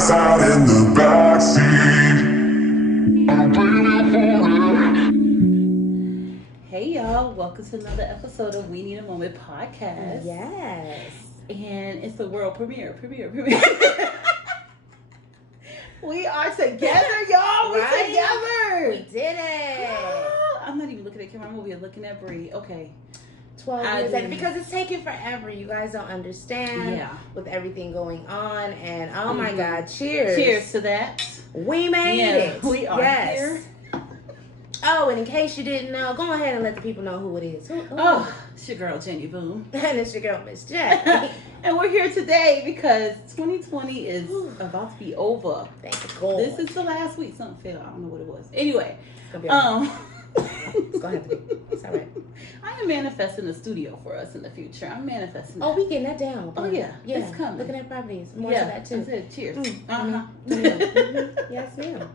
pass out in the backseat. Hey y'all, welcome to another episode of We Need a Moment podcast. Yes. And it's the world premiere. We are together, y'all. We're together. We did it. I'm not even looking at camera. I'm over here looking at Bree. Okay. 12 years later. Because it's taken forever. You guys don't understand. Yeah. With everything going on. And oh my God, cheers. Cheers to that. We made it. We are here. Oh, and in case you didn't know, go ahead and let the people know who it is. Oh, it's your girl, Jenny Boom. And it's your girl, Miss Jack. And we're here today because 2020 is about to be over. Thank God. This is the last week. Something fell. I don't know what it was. Anyway. It's going to be all right. It's going to have to be. It's all right. I am manifesting a studio for us in the future. I'm manifesting. Oh, we getting that down. Oh, yeah. It's coming. Looking at properties. More of that, too. That's it. Cheers. Yes, ma'am.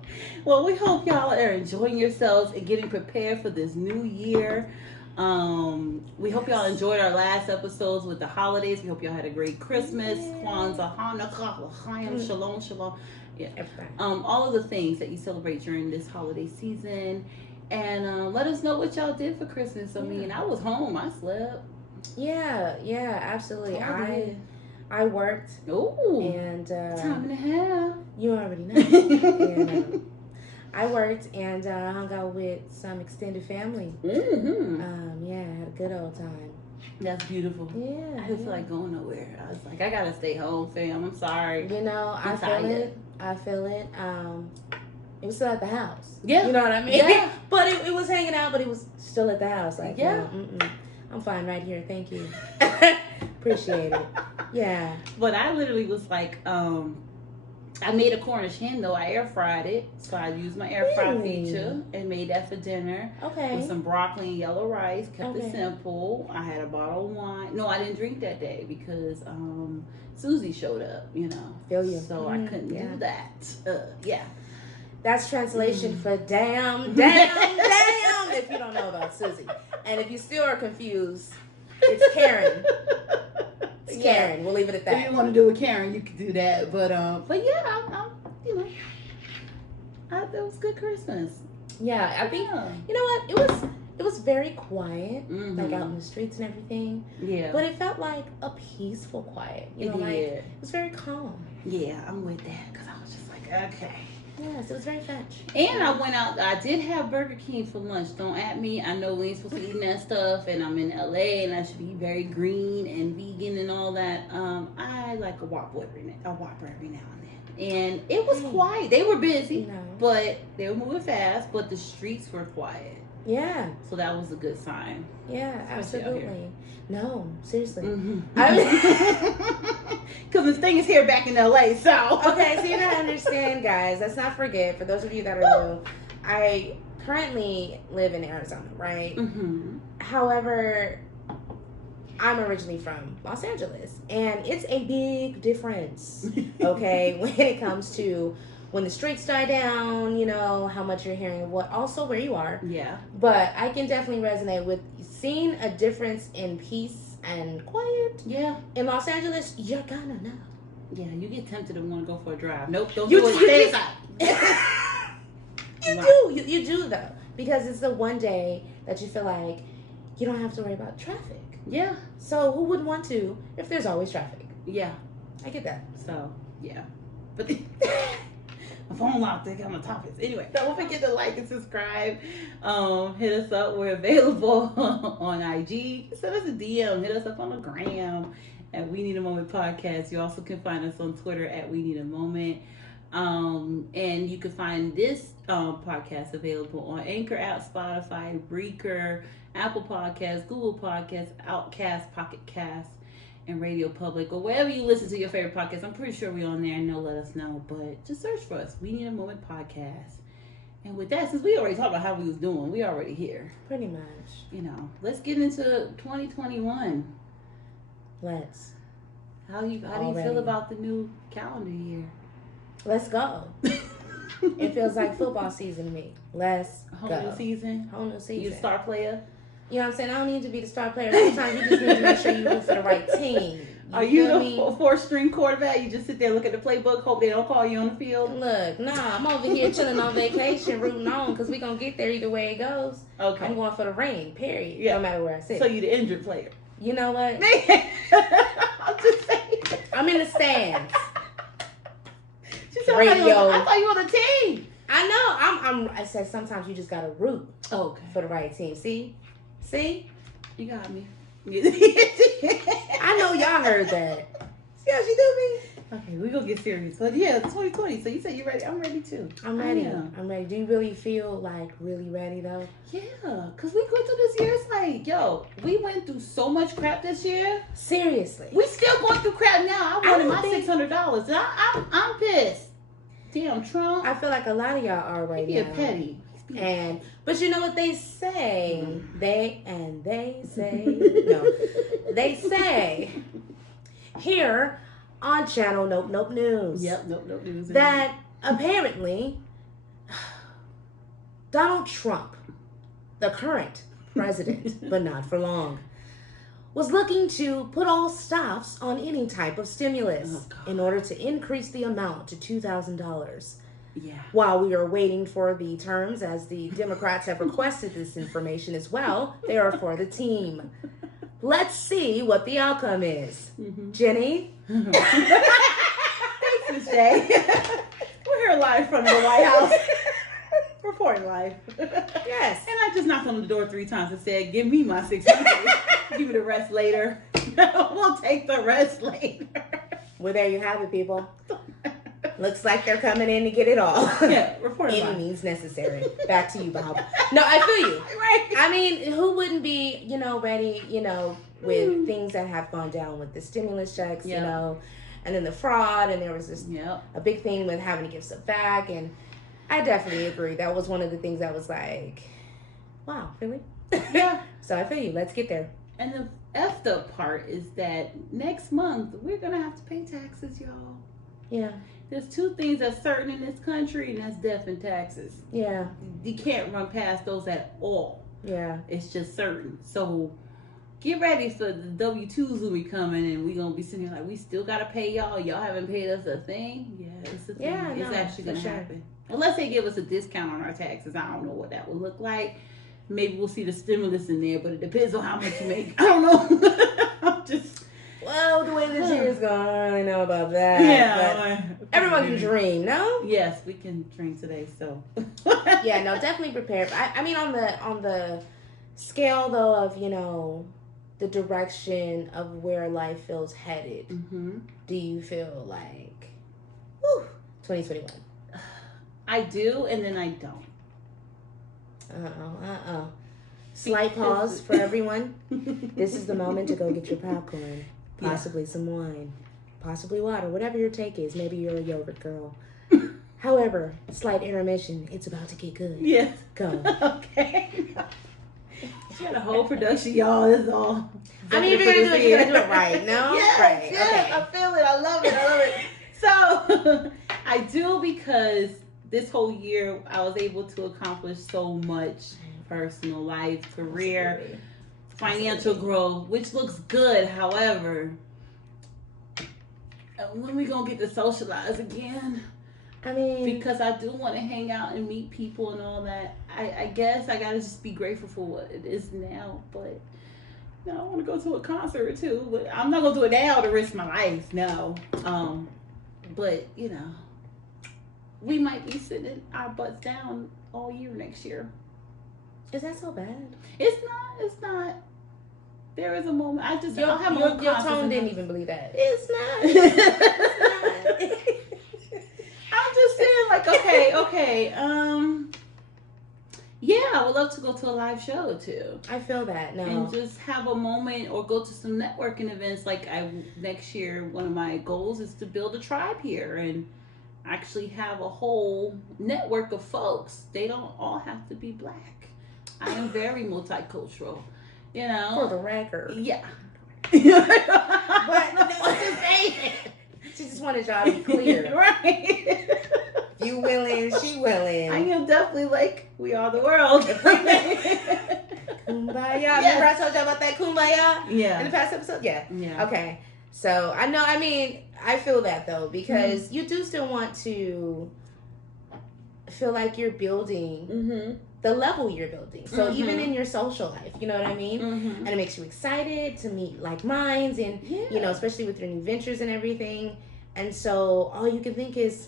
Well, we hope y'all are enjoying yourselves and getting prepared for this new year. We hope y'all enjoyed our last episodes with the holidays. We hope y'all had a great Christmas, Kwanzaa, Hanukkah, L'chaim, Shalom, Shalom. Yeah. All of the things that you celebrate during this holiday season. And let us know what y'all did for Christmas. I mean, I was home. I slept. Yeah, absolutely. I worked. Ooh. And time and a half. You already know. I worked and hung out with some extended family. Mm-hmm. Had a good old time. That's beautiful. Yeah. I didn't feel like going nowhere. I was like, I gotta stay home, fam. I'm sorry. You know, I feel it. It was still at the house. Yeah. You know what I mean? Yeah. But it was hanging out, but it was still at the house. Like, yeah. No, I'm fine right here. Thank you. Appreciate it. Yeah. But I literally was like, I made a Cornish hen though. I air fried it. So I used my air fry feature and made that for dinner. Okay. With some broccoli and yellow rice. Kept it simple. I had a bottle of wine. No, I didn't drink that day because Susie showed up, you know. Feel you. So I couldn't do that. Yeah. That's translation for damn, if you don't know about Susie. And if you still are confused, it's Karen. It's Karen. We'll leave it at that. If you want to do with Karen, you can do that. But yeah, I'm you know, it was good Christmas. Yeah, I think you know what? It was very quiet, like out in the streets and everything. Yeah. But it felt like a peaceful quiet. You know, like it was very calm. Yeah, I'm with that because I was just like, okay. Yes, it was very fetch. And I went out. I did have Burger King for lunch. Don't at me. I know we ain't supposed to eat that stuff, and I'm in LA, and I should be very green and vegan and all that. I like a Whopper every now and then. And it was quiet. They were busy, but they were moving fast. But the streets were quiet. Yeah. So that was a good sign. Yeah, absolutely. No, seriously. Because this thing is here back in LA, so. Okay, so you gotta understand, guys. Let's not forget, for those of you that are new, I currently live in Arizona, right? Mm-hmm. However, I'm originally from Los Angeles, and it's a big difference, okay, when it comes to when the streets die down, you know, how much you're hearing, what also where you are. Yeah. But I can definitely resonate with seeing a difference in peace and quiet. Yeah. In Los Angeles, you're gonna know. Yeah, you get tempted to want to go for a drive. Nope, don't do it. You do though, because it's the one day that you feel like you don't have to worry about traffic. Yeah. So who wouldn't want to if there's always traffic? Yeah. I get that. So yeah, but. My phone locked. They got my topics. Anyway, don't forget to like and subscribe. Hit us up. We're available on IG. Send us a DM. Hit us up on the gram at We Need a Moment Podcast. You also can find us on Twitter at We Need a Moment. And you can find this podcast available on Anchor app, Spotify, Breaker, Apple Podcasts, Google Podcasts, Outcast, PocketCasts, and RadioPublic, or wherever you listen to your favorite podcast. I'm pretty sure we're on there, and let us know. But just search for us. We Need a Moment Podcast. And with that, since we already talked about how we was doing, we already here. Pretty much. You know, let's get into 2021. Let's. How do you feel about the new calendar year? Let's go. It feels like football season to me. Let's go. Whole new season. You a star player? You know what I'm saying? I don't need to be the star player. Sometimes you just need to make sure you root for the right team. Are you feel the me? 4-string quarterback? You just sit there, look at the playbook, hope they don't call you on the field? Look, nah, I'm over here chilling on vacation, rooting on, because we going to get there either way it goes. Okay. I'm going for the ring, period. Yeah. No matter where I sit. So you the injured player. You know what? I'm just saying. I'm in the stands. She said, Radio. I thought you were on the team. I know. I said sometimes you just got to root Okay. for the right team. See? You got me. I know y'all heard that. See how she do me? Okay, we gonna get serious. But yeah, 2020. So you said you're ready. I'm ready too. I'm ready. am. I'm ready. Do you really feel like really ready though? Yeah, cause we went through this year. It's like, yo, we went through so much crap this year. Seriously. We still going through crap now. I wanted don't my think- $600. I'm pissed. Damn, Trump. I feel like a lot of y'all are right He now. petty. But you know what they say? They say here on Channel Nope News. Yep, nope news. That apparently Donald Trump, the current president, but not for long, was looking to put all stops on any type of stimulus in order to increase the amount to $2,000. Yeah. While we are waiting for the terms, as the Democrats have requested this information as well, they are for the team. Let's see what the outcome is. Mm-hmm. Jenny? Thanks, Miss Shay. We're here live from the White House. Reporting live. Yes. And I just knocked on the door 3 times and said, give me my $600. Give me the rest later. We'll take the rest later. Well, there you have it, people. Looks like they're coming in to get it all. Yeah, reporting Any live. means necessary. Back to you, Bob. No, I feel you. Right. I mean, who wouldn't be, ready, with things that have gone down with the stimulus checks, and then the fraud, and there was this a big thing with having to give stuff back, and I definitely agree. That was one of the things that was like, wow, really? Yeah. So I feel you. Let's get there. And the effed up part is that next month we're gonna have to pay taxes, y'all. Yeah. There's 2 things that's certain in this country, and that's death and taxes. Yeah. You can't run past those at all. Yeah. It's just certain. So get ready for the W-2s when we coming, and we gonna be sitting here like, we still gotta pay y'all. Y'all haven't paid us a thing. Yeah, it's a thing. Yeah, It's no, actually gonna for sure. happen. Unless they give us a discount on our taxes. I don't know what that would look like. Maybe we'll see the stimulus in there, but it depends on how much you make. I don't know. I'm just... Well, the way this year is going, I don't really know about that. Yeah. But everyone can dream, no? Yes, we can dream today, so. Yeah, no, definitely prepared. I mean, on the scale, though, of, the direction of where life feels headed, do you feel like, 2021? I do, and then I don't. Slight pause for everyone. This is the moment to go get your popcorn, possibly some wine, possibly water, whatever your take is. Maybe you're a yogurt girl. However, slight intermission. It's about to get good. Yes. Go. Okay. She had a whole production, y'all. That's all. I mean, if you're gonna do it, you're gonna do it right. No? Yes, Right. yes, Okay. I feel it. I love it. So, I do, because this whole year I was able to accomplish so much. Personal life, career, financial growth, which looks good. However, when we gonna get to socialize again? I mean, Because I do want to hang out and meet people and all that. I guess I gotta just be grateful for what it is now. But I want to go to a concert too. But I'm not gonna do it now to risk my life. No. But we might be sitting our butts down all year next year. is that so bad? It's not. There is a moment. Your, I'll have your, my own your concerts tone and- didn't even believe that. It's not. I'm just saying, like, okay. Yeah, I would love to go to a live show too. I feel that. No. And just have a moment or go to some networking events. Like next year, one of my goals is to build a tribe here and actually have a whole network of folks. They don't all have to be black. I am very multicultural, For the record. Yeah. But no, I'm just saying. She just wanted y'all to be clear. Right. You willing, she willing. I am definitely like, we are the world. Kumbaya. Yes. Remember I told y'all about that kumbaya in Yeah. the past episode? Yeah. Yeah. Okay. So I feel that though, because you do still want to feel like you're building the level you're building. So even in your social life, you know what I mean? And it makes you excited to meet like minds and, especially with your new ventures and everything. And so all you can think is,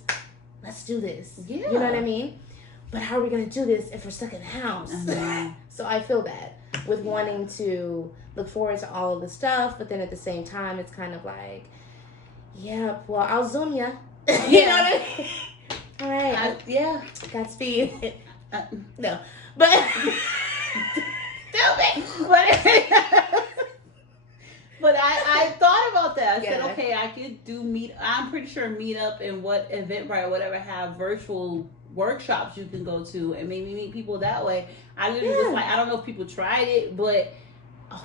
let's do this. Yeah. You know what I mean? But how are we going to do this if we're stuck in the house? So I feel that with wanting to look forward to all of the stuff, but then at the same time, it's kind of like, well, I'll Zoom ya. You know what I mean? All right. Godspeed. No. But but I thought about that. I said, okay, I could do I'm pretty sure Meetup and Eventbrite or whatever have virtual workshops you can go to and maybe meet people that way. I literally was like, I don't know if people tried it, but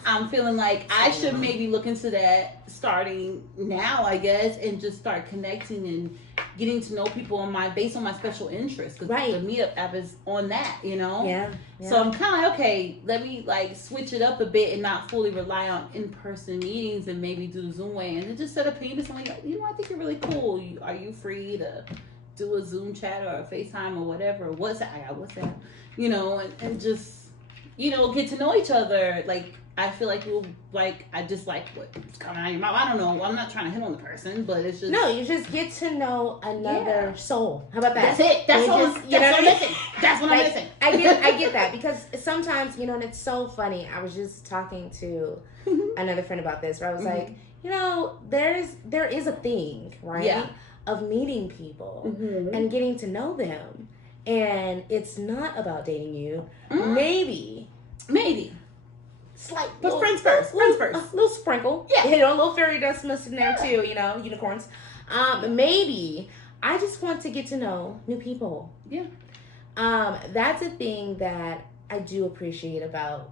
I'm feeling like I should maybe look into that starting now, I guess, and just start connecting and getting to know people based on my special interests. Because the Meetup app is on that, Yeah. So I'm kind of like, okay, let me like switch it up a bit and not fully rely on in-person meetings and maybe do the Zoom way. And then just set a ping to somebody like, I think you're really cool. Are you free to do a Zoom chat or a FaceTime or whatever? WhatsApp, I got WhatsApp, and just, get to know each other. Like, I feel like I just like what's coming out of your mouth. I don't know. I'm not trying to hit on the person, but it's just. No, you just get to know another soul. How about that? That's it. That's what I'm missing. That's what I'm missing. I get that, because sometimes, and it's so funny. I was just talking to another friend about this, where I was like, there is a thing, right? Yeah. Of meeting people and getting to know them. And it's not about dating you. Maybe. Slight, but friends first. A little sprinkle. Yeah. A little fairy dust mist in there too, unicorns. Maybe I just want to get to know new people. Yeah. That's a thing that I do appreciate about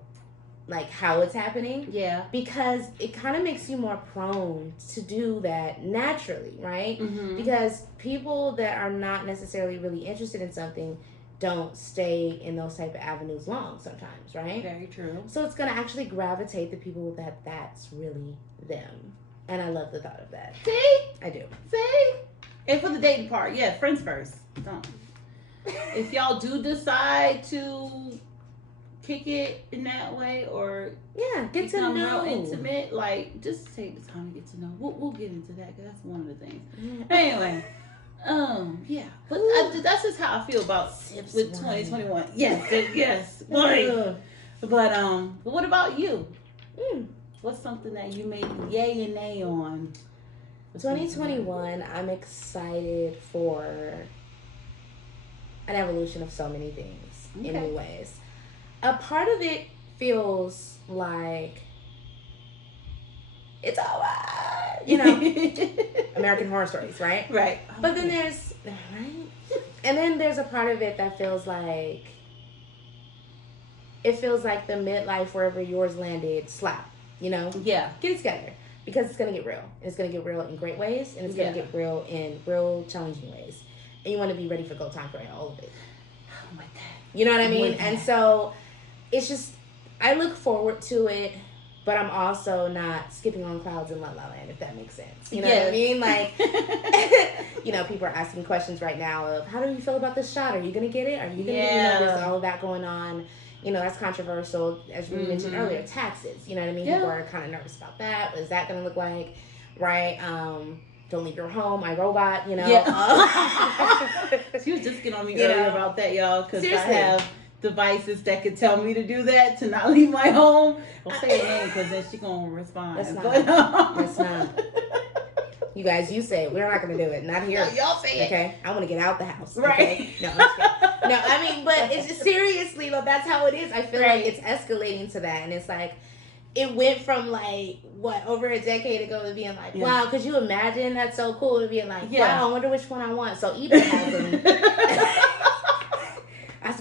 like how it's happening. Yeah. Because it kind of makes you more prone to do that naturally, right? Because people that are not necessarily really interested in something don't stay in those type of avenues long sometimes, right? Very true. So it's going to actually gravitate the people that's really them. And I love the thought of that. See? I do. See? And for the dating part, friends first. Don't. If y'all do decide to kick it in that way or get to know, real intimate, like, just take the time to get to know. We'll get into that because that's one of the things. Anyway. But that's just how I feel about with 2021. Yes. But what about you? What's something that you made yay and nay on? 2021, I'm excited for an evolution of so many things in new ways. A part of it feels like it's over, American Horror Stories, right? Right. But then there's a part of it that feels like the midlife wherever yours landed slap, Yeah. Get it together, because it's gonna get real. It's gonna get real in great ways, and it's gonna get real in real challenging ways. And you want to be ready for go time for all of it. I'm with that. You know what I mean? And so it's just, I look forward to it. But I'm also not skipping on clouds in La La Land, if that makes sense. You know what I mean? Like, people are asking questions right now of, how do you feel about this shot? Are you going to get it? Are you going to, there's all of that going on. That's controversial. As we mentioned earlier, taxes. You know what I mean? People are kind of nervous about that. What is that going to look like? Right? Don't leave your home, I Robot, She was just getting on me earlier about that, y'all, because I have devices that could tell me to do that, to not leave my home. Don't say her name, because then she gonna respond. That's not. You guys, you say it. We're not gonna do it. Not here. No, y'all say it. Okay? I want to get out the house. Right. Okay? No, I'm just kidding. No, I mean, but it's just, seriously, though, that's how it is. I feel like it's escalating to that, and it's like, it went from like, over a decade ago to being like, wow, could you imagine? That's so cool, to being like, wow, I wonder which one I want. So eBay has them.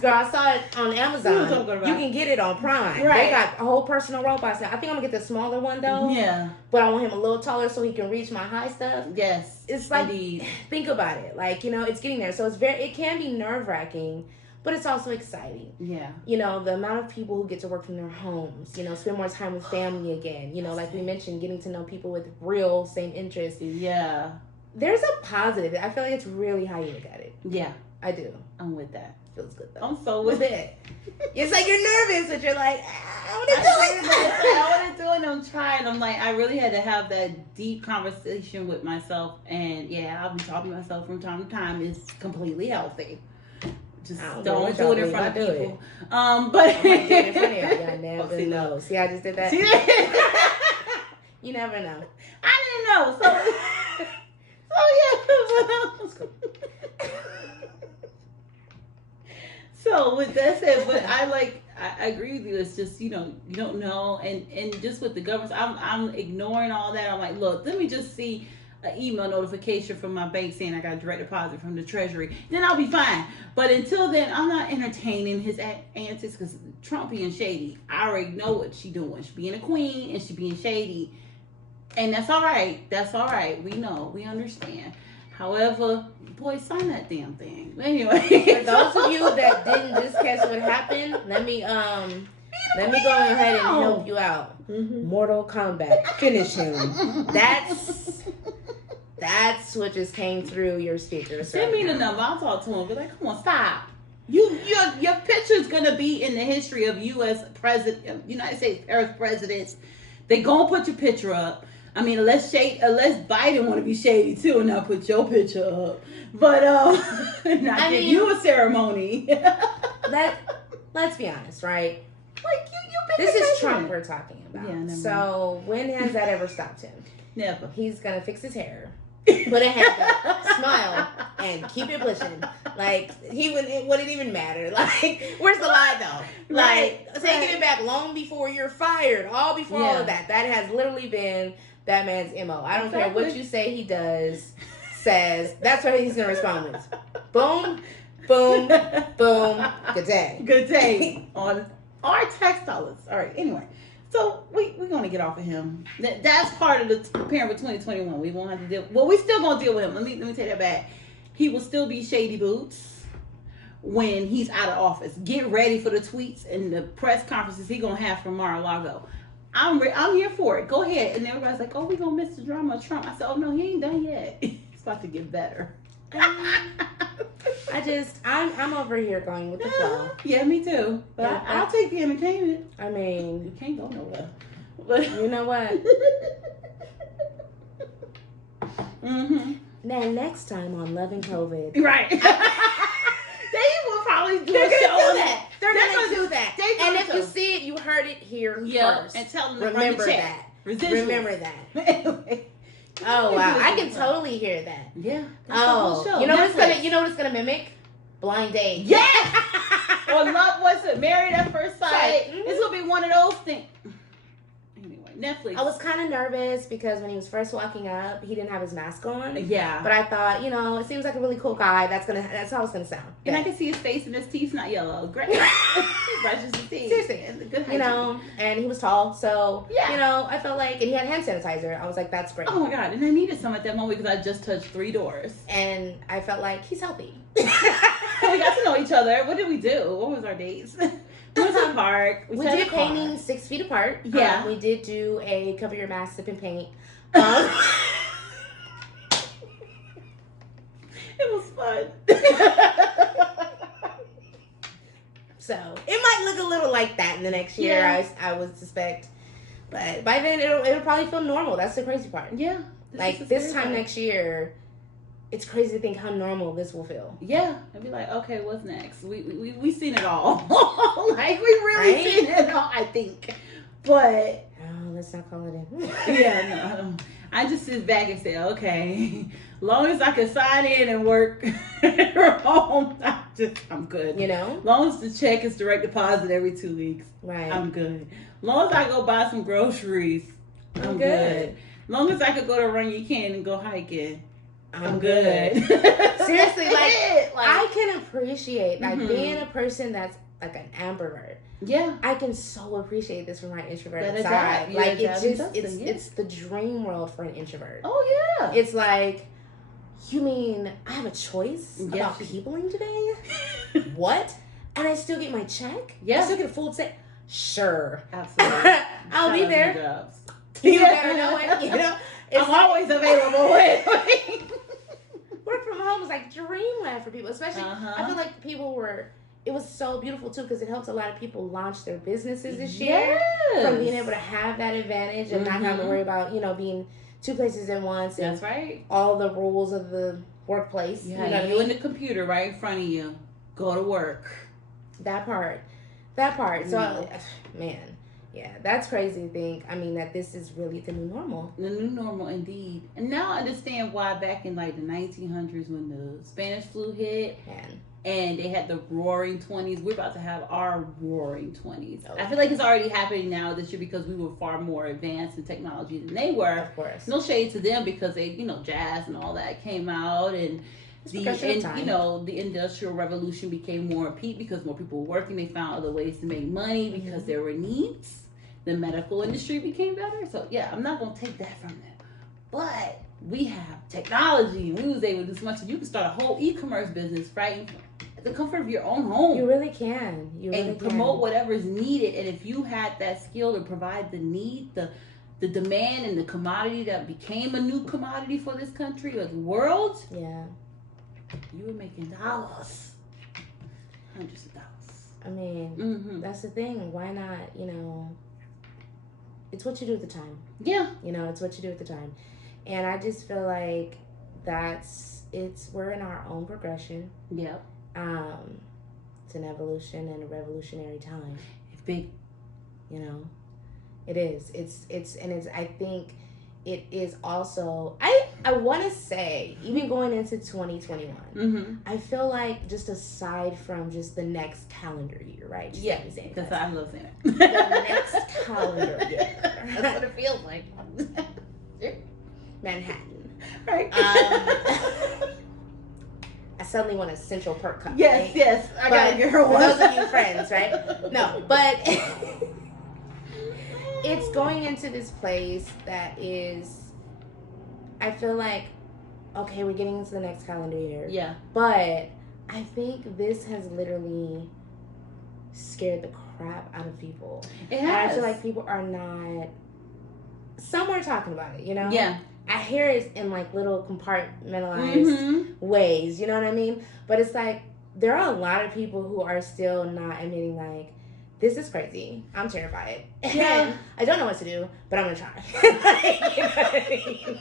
I saw it on Amazon. You can get it on Prime. Right. They got a whole personal robot now. I think I'm gonna get the smaller one though. Yeah. But I want him a little taller so he can reach my high stuff. Yes. It's like, think about it. Like, it's getting there. So it can be nerve-wracking, but it's also exciting. Yeah. You know, the amount of people who get to work from their homes, you know, spend more time with family again. You know, like we mentioned, getting to know people with real same interests. Yeah. There's a positive. I feel like it's really how you look at it. Yeah. I do. I'm with that. Feels good though. I'm so with it. It's like you're nervous, but you're like, I want to do it. I want to do it. I'm trying. I'm like, I really had to have that deep conversation with myself, and yeah, I'll be talking to myself from time to time. It's completely healthy. Just don't do it in front of people. But I'm not doing it in front of you. I never know. See, I just did that. You never know. I didn't know. So yeah. So with that said, but I agree with you. It's just, you know, you don't know, and just with the government, I'm ignoring all that. I'm like, look, let me just see an email notification from my bank saying I got a direct deposit from the Treasury. Then I'll be fine. But until then, I'm not entertaining his antics because Trump being shady. I already know what she doing. She being a queen and she being shady, and that's all right. That's all right. We know. We understand. However, boy, sign that damn thing. Anyway, for those of you that didn't just catch what happened, let me go ahead and help you out. Mm-hmm. Mortal Kombat, finish him. That's what just came through your speakers. Send me the number. I'll talk to him. Be like, come on, stop. Your picture's gonna be in the history of United States presidents. They gonna put your picture up. I mean, unless Biden want to be shady too, and not put your picture up, but not give you a ceremony. Let's be honest, right? Like this is Trump we're talking about. Yeah, so when has that ever stopped him? Never. He's gonna fix his hair, put a haircut, smile, and keep it pushing. Like it wouldn't even matter. Like, where's the lie though? Like taking it back long before you're fired, all before all of that. That has literally been that man's MO. I don't care what you say he does, says. That's what he's gonna respond with. Boom, boom, boom. Good day. Good day on our tax dollars. All right. Anyway, so we're gonna get off of him. That's part of the preparing for 2021. We won't have to deal. Well, we still gonna deal with him. Let me take that back. He will still be shady boots when he's out of office. Get ready for the tweets and the press conferences he's gonna have from Mar-a-Lago. I'm here for it. Go ahead. And everybody's like, oh, we gonna miss the drama of Trump. I said, oh no, he ain't done yet. It's about to get better. I'm over here going with the flow. Yeah, me too. But yeah, I'll take the entertainment. I mean, you can't go nowhere. But you know what? Mm-hmm. Now next time on Loving COVID, right? They will probably do They're a show gonna on that. They're gonna do that. And if you see it, you heard it here first. And tell them remember that. Remember that. Oh wow, I can totally hear that. Yeah. Oh, you know what it's gonna mimic? Blind Date. Yes. Or what's it? Married at First Sight. Mm-hmm. It's gonna be one of those things. Anyway, Netflix. I was kind of nervous because when he was first walking up, he didn't have his mask on. Yeah. But I thought, it seems like a really cool guy. That's how it's gonna sound. And I can see his face and his teeth's not yellow. Great. He brushes his teeth. Seriously. And he was tall, so I felt like, and he had hand sanitizer. I was like, that's great. Oh my god! And I needed some at that moment because I just touched 3 doors, and I felt like he's healthy. So we got to know each other. What did we do? What was our dates? We went to the park. We did painting 6 feet apart. Yeah. We did do a cover your mask, sip and paint. It was fun. So it might look a little like that in the next year. Yeah. I would suspect, but by then it'll probably feel normal. That's the crazy part. Yeah. This time next year, it's crazy to think how normal this will feel. Yeah, I'd be like, okay, what's next? We seen it all. Like we really seen it all, I think. But let's not call it in. Yeah, no. I just sit back and say, okay, long as I can sign in and work from home, I'm good. Long as the check is direct deposit every 2 weeks, right? I'm good. Long as I go buy some groceries, I'm good. Long as I could go to Run You Can and go hiking, I'm good. Seriously, I can appreciate being a person that's like an ambivert. Yeah, I can so appreciate this from my introverted side. It's the dream world for an introvert. Oh yeah, it's like, you mean I have a choice about peopling today? What? and I still get my check. Yeah. I still get a full check. Sure, Absolutely. I'll be there. Jobs. You better know it. You know, it's I'm always available. Work from home is like dreamland for people, especially. I feel like people were. It was so beautiful too because it helped a lot of people launch their businesses this year from being able to have that advantage and not having to worry about being two places at once. And that's right. All the rules of the workplace. Yeah, you know you and the computer right in front of you. Go to work. That part. So, man, yeah, that's crazy to think. I mean, that this is really the new normal. The new normal, indeed. And now I understand why back in like the 1900s when the Spanish flu hit, and they had the roaring 20s, we're about to have our roaring 20s. I feel like it's already happening now this year because we were far more advanced in technology than they were. Of course. No shade to them because they, jazz and all that came out, and the Industrial Revolution became more peak because more people were working. They found other ways to make money because there were needs. The medical industry became better. So yeah, I'm not gonna take that from them. But we have technology, and we was able to do so much. You can start a whole e-commerce business right at the comfort of your own home. You really can. Promote whatever is needed. And if you had that skill to provide the need, the demand, and the commodity that became a new commodity for this country or the world. Yeah. You were making dollars. Hundreds of dollars. I mean, that's the thing. Why not, it's what you do at the time. Yeah. It's what you do at the time. And I just feel like we're in our own progression. Yep. It's an evolution and a revolutionary time. It's big. It is. I think it is also, I want to say, even going into 2021, I feel like just aside from just the next calendar year, right? Just yeah, because I love saying it. The next calendar year. That's what it feels like. Manhattan. Right. I suddenly want a Central Perk cup. Yes, right? yes. I got to get her one. For those of you friends, right? No, but it's going into this place that is, I feel like, okay, we're getting into the next calendar year. Yeah. But I think this has literally scared the crap out of people. It has. And I feel like people are not, some are talking about it, Yeah. I hear it in like little compartmentalized ways, you know what I mean? But it's like, there are a lot of people who are still not admitting like, this is crazy. I'm terrified. Yeah. And I don't know what to do, but I'm going to try. You know what I mean?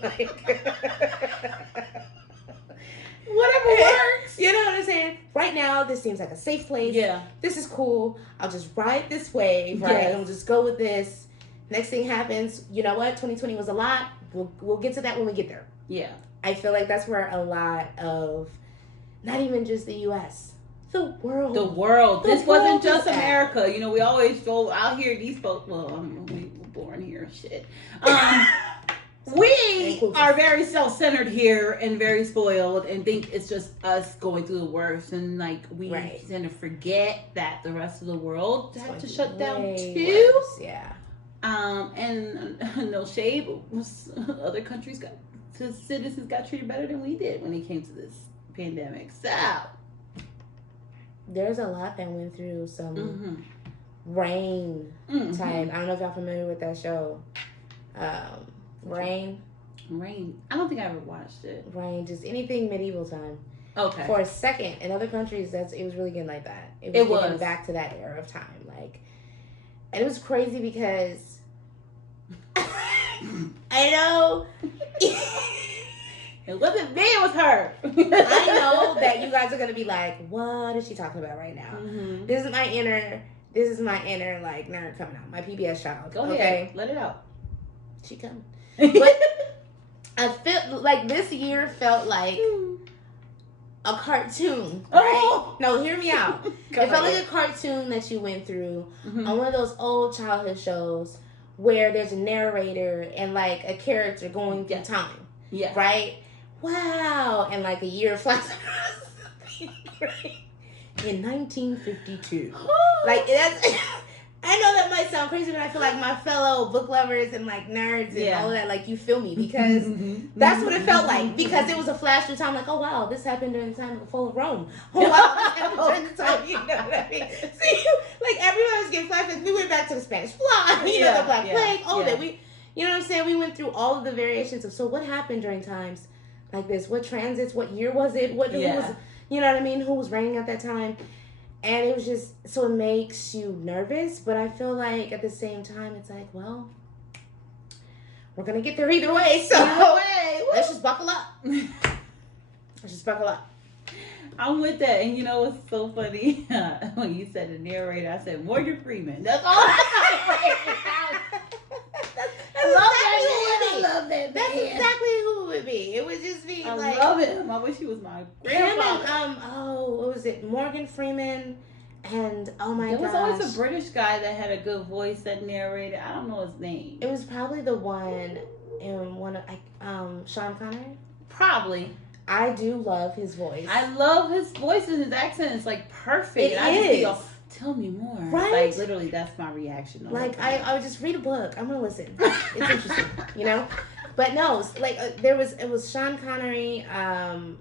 Whatever works. You know what I'm saying? Right now, this seems like a safe place. Yeah. This is cool. I'll just ride this wave, right? Yes. And we'll just go with this. Next thing happens, you know what? 2020 was a lot. We'll get to that when we get there. Yeah. I feel like that's where a lot of, not even just the U.S., the world. This wasn't just America. We always go out here. These folks. Well, we were born here. Shit. We are very self-centered here and very spoiled, and think it's just us going through the worst. And like we tend to forget that the rest of the world had to shut down too. Worse. Yeah. And no shade, but other countries citizens got treated better than we did when it came to this pandemic. So. There's a lot that went through some rain time. I don't know if y'all familiar with that show. Rain. I don't think I ever watched it. Rain, just anything medieval time. Okay. For a second, in other countries, it was really getting like that. It was getting back to that era of time, and it was crazy because I know. It wasn't me, it was her. I know that you guys are gonna be like, what is she talking about right now? This is my inner like nerd coming out, my PBS child. Go ahead, let it out. She coming. But I feel like this year felt like a cartoon, right? Oh. No, hear me out. It felt like a cartoon that you went through on one of those old childhood shows where there's a narrator and like a character going through time. Yeah. Right? Wow. And like a year flies right? In 1952. Like that's I know that might sound crazy, but I feel like my fellow book lovers and like nerds and all of that, like you feel me, because that's what it felt like. Because it was a flash through time, like, oh wow, this happened during the time of the fall of Rome. Oh wow, this happened during the time, you know what I mean? See, like everyone was getting flashbacks. We went back to the Spanish Fly, you know, the Black Plague, all of it. We, you know what I'm saying? We went through all of the variations of, so what happened during times like this? What transits? What year was it? What who was, you know what I mean? Who was reigning at that time? And it was just, so it makes you nervous, but I feel like at the same time, it's like, well, we're going to get there either way. So let's just buckle up. Let's just buckle up. I'm with that. And you know what's so funny? When you said the narrator, I said Morgan Freeman. That's all I love that. That's exactly who it would be. It would just be I like, love him. I wish he was my grandfather. What was it? Morgan Freeman and oh my gosh. There was always a British guy that had a good voice that narrated. I don't know his name. It was probably the one in one of Sean Connery. Probably. I do love his voice. I love his voice and his accent is like perfect. It I is. just go, tell me more. Right? Like literally, that's my reaction. Like I would just read a book. I'm gonna listen. It's interesting, you know. But no, like it was Sean Connery,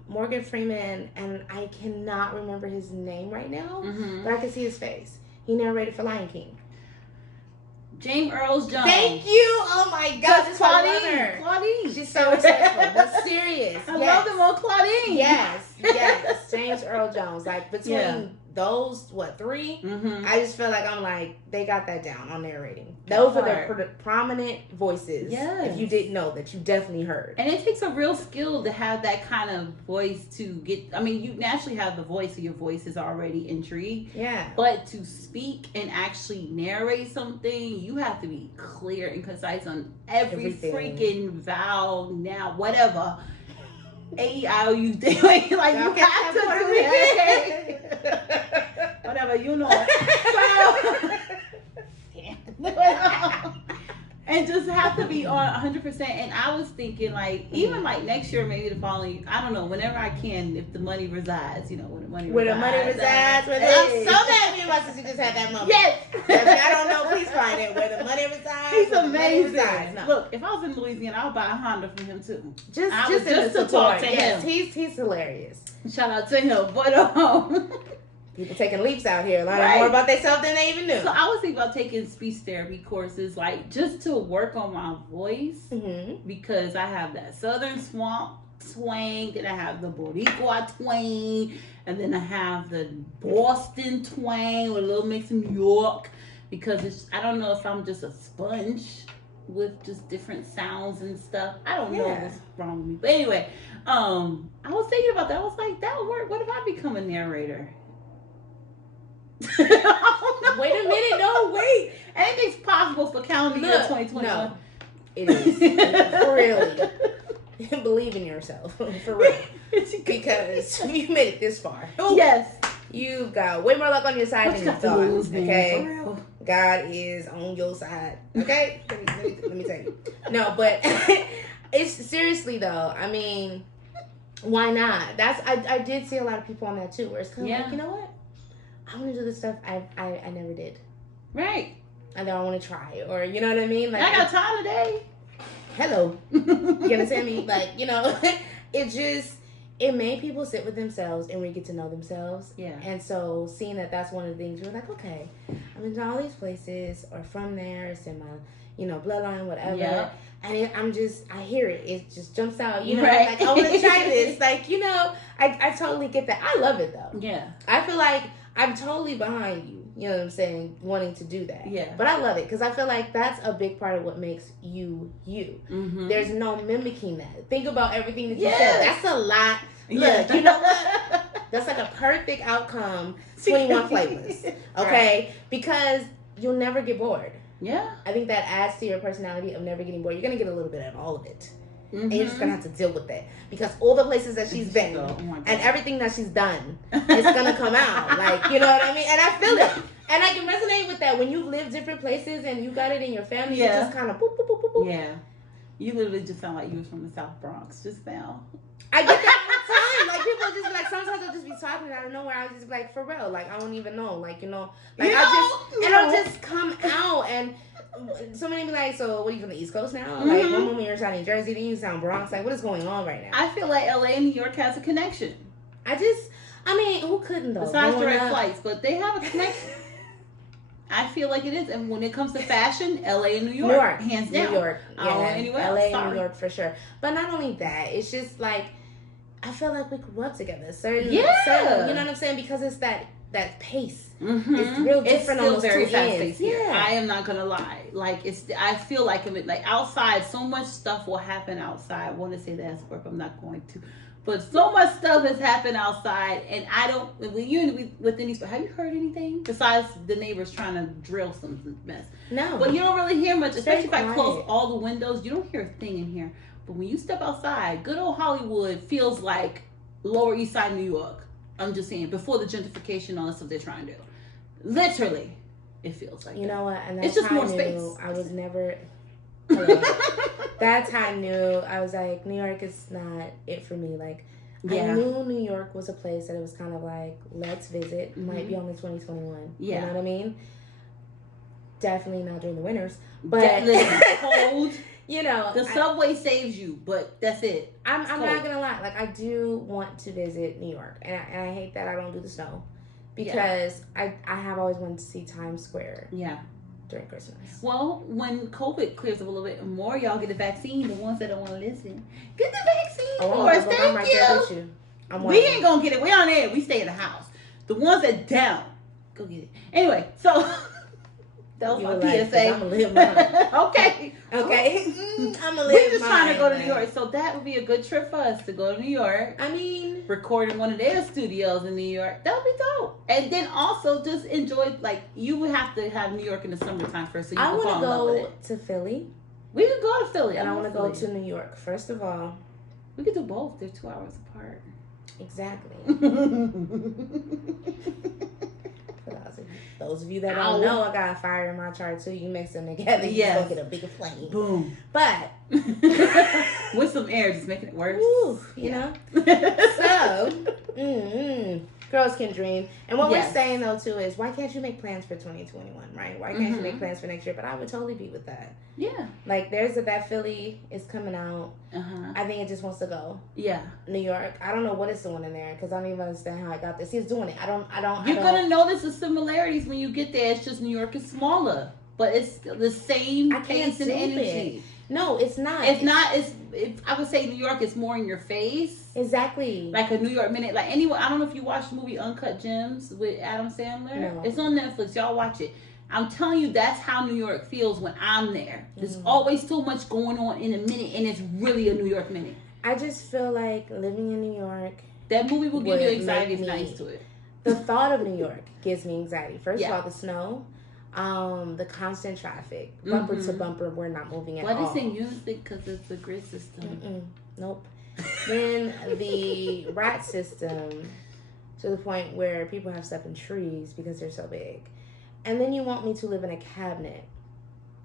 Morgan Freeman, and I cannot remember his name right now, but I can see his face. He narrated for Lion King. James Earl Jones. Thank you. Oh my gosh, Claudine. She's so respectful, but serious. I love them on Claudine. Yes. James Earl Jones. Like between those, three? I just feel like I'm like, they got that down on narrating. Those are the prominent voices. Yes. If you didn't know, that you definitely heard. And it takes a real skill to have that kind of voice to get, I mean, you naturally have the voice, so your voice is already intrigued. Yeah. But to speak and actually narrate something, you have to be clear and concise on everything. Freaking vowel, now, whatever. A-E-I-O-U thing. Like, you have to do it. Whatever, you know. And just have to be on 100%. And I was thinking, like, even like next year, maybe the following, I don't know, whenever I can, if the money resides, you know, when the money resides. I'm so mad me and my sister just had that moment. Yes. I don't know, please find it, where the money resides. He's amazing. No. Look, if I was in Louisiana, I would buy a Honda from him too. Just to talk to him. He's hilarious. Shout out to him. But people taking leaps out here, learning more about themselves than they even knew. So I was thinking about taking speech therapy courses, like just to work on my voice, because I have that Southern swamp twang, then I have the Boricua twang, and then I have the Boston twang with a little mix of New York, because I don't know if I'm just a sponge with just different sounds and stuff. I don't know what's wrong with me. But anyway, I was thinking about that. I was like, that would work. What if I become a narrator? Wait a minute, no, wait. Anything's possible for calendar year 2021. No, it is. For really. Believe in yourself. For real. Because you made it this far. Yes. You've got way more luck on your side than you thought. Okay? For real. God is on your side. Okay? let me tell you. No, but it's seriously though, I mean, why not? I did see a lot of people on that too, where it's kind of like, you know what? I want to do the stuff I never did. Right. I don't want to try, or you know what I mean? Like, I got time today. Hello. You understand me? Like, you know, it made people sit with themselves and really get to know themselves. Yeah. And so seeing that's one of the things, we're like, okay, I'm in all these places, or from there, it's in my, bloodline, whatever. Yeah. And I hear it. It just jumps out, like, I want to try this. Like, I totally get that. I love it though. Yeah. I feel like I'm totally behind you, you know what I'm saying, wanting to do that. Yeah. But I love it because I feel like that's a big part of what makes you, you. Mm-hmm. There's no mimicking that. Think about everything that you said. That's a lot. Look, you know what? That's like a perfect outcome, 21 flavors. Okay? Right. Because you'll never get bored. Yeah. I think that adds to your personality of never getting bored. You're going to get a little bit of all of it. Mm-hmm. And you're just going to have to deal with that. Because all the places that she's been and everything that she's done is going to come out. Like, you know what I mean? And I feel it. And I can resonate with that. When you live different places and you got it in your family, you just kind of boop, boop, boop, boop, boop. Yeah. You literally just sound like you was from the South Bronx just now. I get that all the time. Like, people just be like, sometimes I'll just be talking out of nowhere. I'll just be like, for real, like I don't even know, like it'll just come out, and somebody be like, so what are you from the East Coast now? Like one moment you're sounding Jersey, then you sound Bronx. Like what is going on right now? I feel like LA and New York has a connection. I mean, who couldn't though? Besides direct flights, but they have a connection. I feel like it is, and when it comes to fashion, LA and New York, hands down. New York, yeah, LA and New York for sure. But not only that, it's just like I feel like we grew up together. Certain, you know what I'm saying? Because it's that pace. Mm-hmm. It's real different on those very two fast ends. Pace here. I am not gonna lie. Like I feel like outside, so much stuff will happen outside. I want to say that's work. I'm not going to. But so much stuff has happened outside, and I don't. When you with any, have you heard anything besides the neighbors trying to drill some mess? No. But you don't really hear much, especially if I close all the windows. You don't hear a thing in here. But when you step outside, good old Hollywood feels like Lower East Side New York. I'm just saying, before the gentrification and all the stuff they're trying to do. Literally, it feels like. You know what? And that's it's just how more I space. I was never. That's how I knew. I was like, New York is not it for me. Like, I knew New York was a place that it was kind of like, let's visit. Might be only 2021. Yeah. You know what I mean? Definitely not during the winters. But cold. You know, the subway saves you, but that's it. I'm not gonna lie. Like, I do want to visit New York, and I hate that I don't do the snow because I have always wanted to see Times Square. Yeah. During Christmas. Well, when COVID clears up a little bit more, y'all get the vaccine. The ones that don't want to listen, get the vaccine for us. Thank you. We ain't gonna get it. We on air. We stay in the house. The ones that don't, go get it. Anyway, so that was my PSA. I'm gonna live mine. Okay. I'm gonna live. We're just trying to go to New York, so that would be a good trip for us to go to New York. I mean, record in one of their studios in New York. That would be dope. And then also just enjoy. Like, you would have to have New York in the summertime first, so you can fall in love with it. I want to go to Philly. We could go to Philly, and I want to go to New York. First of all, we could do both. They're 2 hours apart. Exactly. Those of you that don't know, I got fire in my chart too. You mix them together, you gonna get a bigger flame. Boom. But with some air, just making it worse. Ooh, you know. So, girls can dream. And what we're saying though too is, why can't you make plans for 2021, right? Why can't you make plans for next year? But I would totally be with that. Yeah. Like that Philly is coming out. I think it just wants to go. Yeah. New York. I don't know what it's doing in there because I don't even understand how I got this. He's doing it. I don't. You're gonna notice the similarities when you get there. It's just New York is smaller, but it's the same pace and energy. No, it's not. It's not. I would say New York is more in your face. Exactly. Like a New York Minute. Like anyway, I don't know if you watched the movie Uncut Gems with Adam Sandler. No. It's on Netflix. Y'all watch it. I'm telling you, that's how New York feels when I'm there. There's always so much going on in a minute, and it's really a New York Minute. I just feel like living in New York. That movie will give you anxiety if not used to it. The thought of New York gives me anxiety. First of all, the snow. The constant traffic, bumper to bumper, we're not moving at all. Why they say use it? Because it's the grid system. Nope. Then the rat system, to the point where people have stuff in trees because they're so big. And then you want me to live in a cabinet.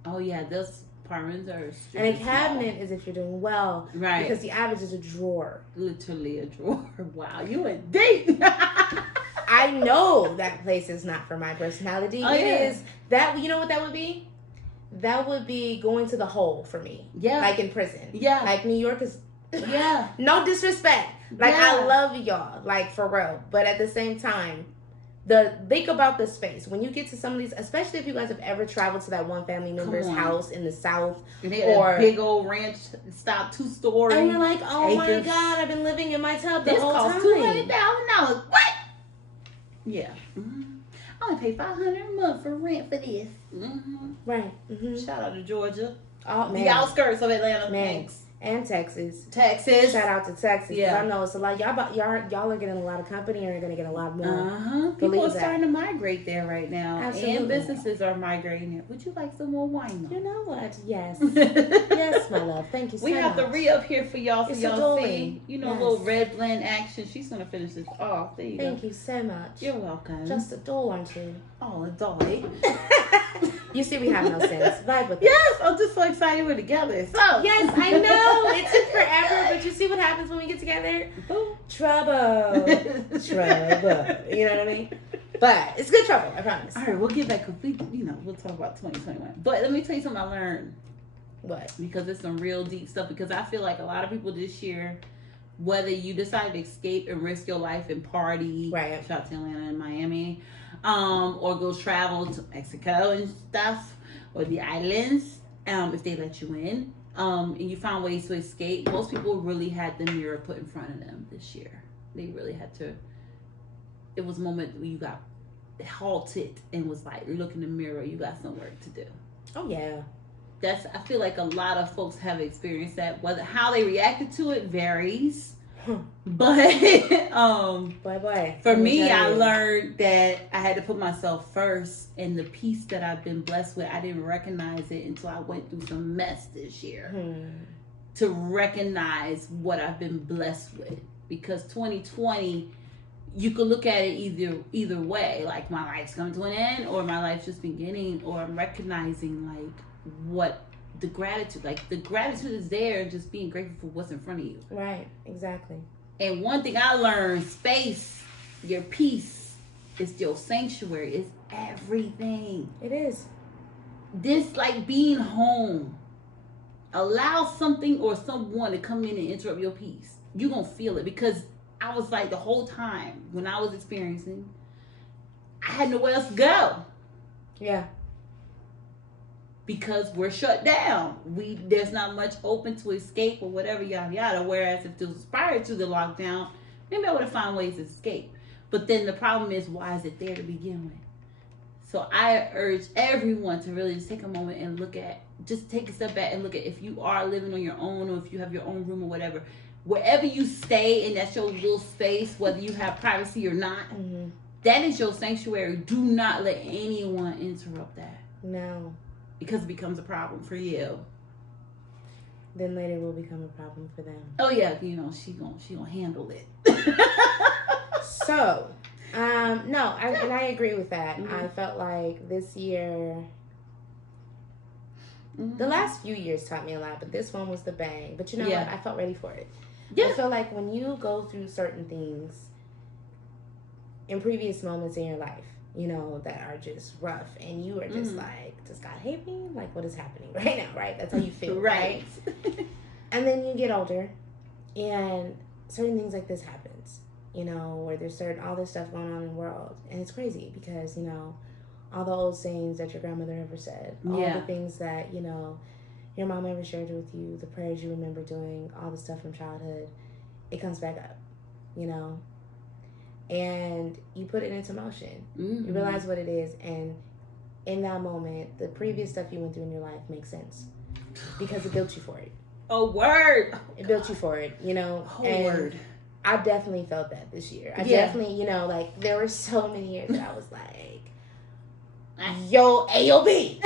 Oh yeah, those apartments are. And a cabinet is if you're doing well, right? Because the average is a drawer. Literally a drawer. Wow, you went deep. I know that place is not for my personality. It is that. You know what that would be? That would be going to the hole for me. Yeah, like in prison. Yeah, like New York is. Yeah, no disrespect. Like I love y'all, like for real. But at the same time, think about the space when you get to some of these, especially if you guys have ever traveled to that one family member's house in the South, or a big old ranch stop 2-story, and you're like, oh my god, I've been living in my tub the whole time. This costs $200,000. What? Yeah. I only pay $500 a month for rent for this. Right. Shout out to Georgia. Oh, man. The outskirts of Atlanta. Thanks. And Texas. Shout out to Texas. Yeah. I know it's a lot. Y'all are getting a lot of company, and you're going to get a lot more. People are starting to migrate there right now. Absolutely. And businesses are migrating there. Would you like some more wine? You know what? Yes. Yes, my love. Thank you so much. We have the re-up here for y'all, so y'all see. You know, a little red blend action. She's going to finish this off. There you go. Thank you so much. You're welcome. Just a doll, aren't you? Oh, a doll. You see, we have no sense. Vibe with us. Yes, I'm just so excited we're together. So Yes, I know. It took forever, but you see what happens when we get together? Trouble. You know what I mean? But it's good trouble, I promise. All right, we'll get back. We'll talk about 2021. But let me tell you something I learned. What? Because it's some real deep stuff. Because I feel like a lot of people this year, whether you decide to escape and risk your life and party, right? Shout out to Atlanta and Miami, or go travel to Mexico and stuff, or the islands, if they let you in, and you found ways to escape. Most people really had the mirror put in front of them this year. They really had to. It was a moment where you got halted and was like, look in the mirror. You got some work to do. Oh yeah. I feel like a lot of folks have experienced that. Whether how they reacted to it varies. But for me, I learned that I had to put myself first, and the peace that I've been blessed with, I didn't recognize it until I went through some mess this year to recognize what I've been blessed with. Because 2020, you could look at it either way, like my life's coming to an end, or my life's just beginning, or I'm recognizing like what the gratitude is there, and just being grateful for what's in front of you. Right, exactly. And one thing I learned, space, your peace, is your sanctuary. It's everything. It is. This like being home. Allow something or someone to come in and interrupt your peace. You're gonna feel it, because I was like, the whole time when I was experiencing, I had nowhere else to go. Yeah. Because we're shut down. There's not much open to escape or whatever, yada yada. Whereas if it was prior to the lockdown, maybe I would have found ways to escape. But then the problem is, why is it there to begin with? So I urge everyone to really just take a moment and just take a step back and look at, if you are living on your own, or if you have your own room or whatever, wherever you stay and that's your little space, whether you have privacy or not, that is your sanctuary. Do not let anyone interrupt that. No. Because it becomes a problem for you. Then later will become a problem for them. Oh yeah, she gonna handle it. So, no, I agree with that. I felt like this year, the last few years taught me a lot, but this one was the bang. But you know what? I felt ready for it. Yeah. I feel like when you go through certain things in previous moments in your life, that are just rough, and you are just like, does God hate me? Like, what is happening right now, right? That's how you feel, right? And then you get older, and certain things like this happens, where there's all this stuff going on in the world, and it's crazy because, all the old sayings that your grandmother ever said, all the things that, your mom ever shared with you, the prayers you remember doing, all the stuff from childhood, it comes back up, and you put it into motion. You realize what it is, and in that moment, the previous stuff you went through in your life makes sense because it built you for it. Oh, word! It built you for it, Word. I definitely felt that this year. I definitely, like, there were so many years that I was like, yo, AOB!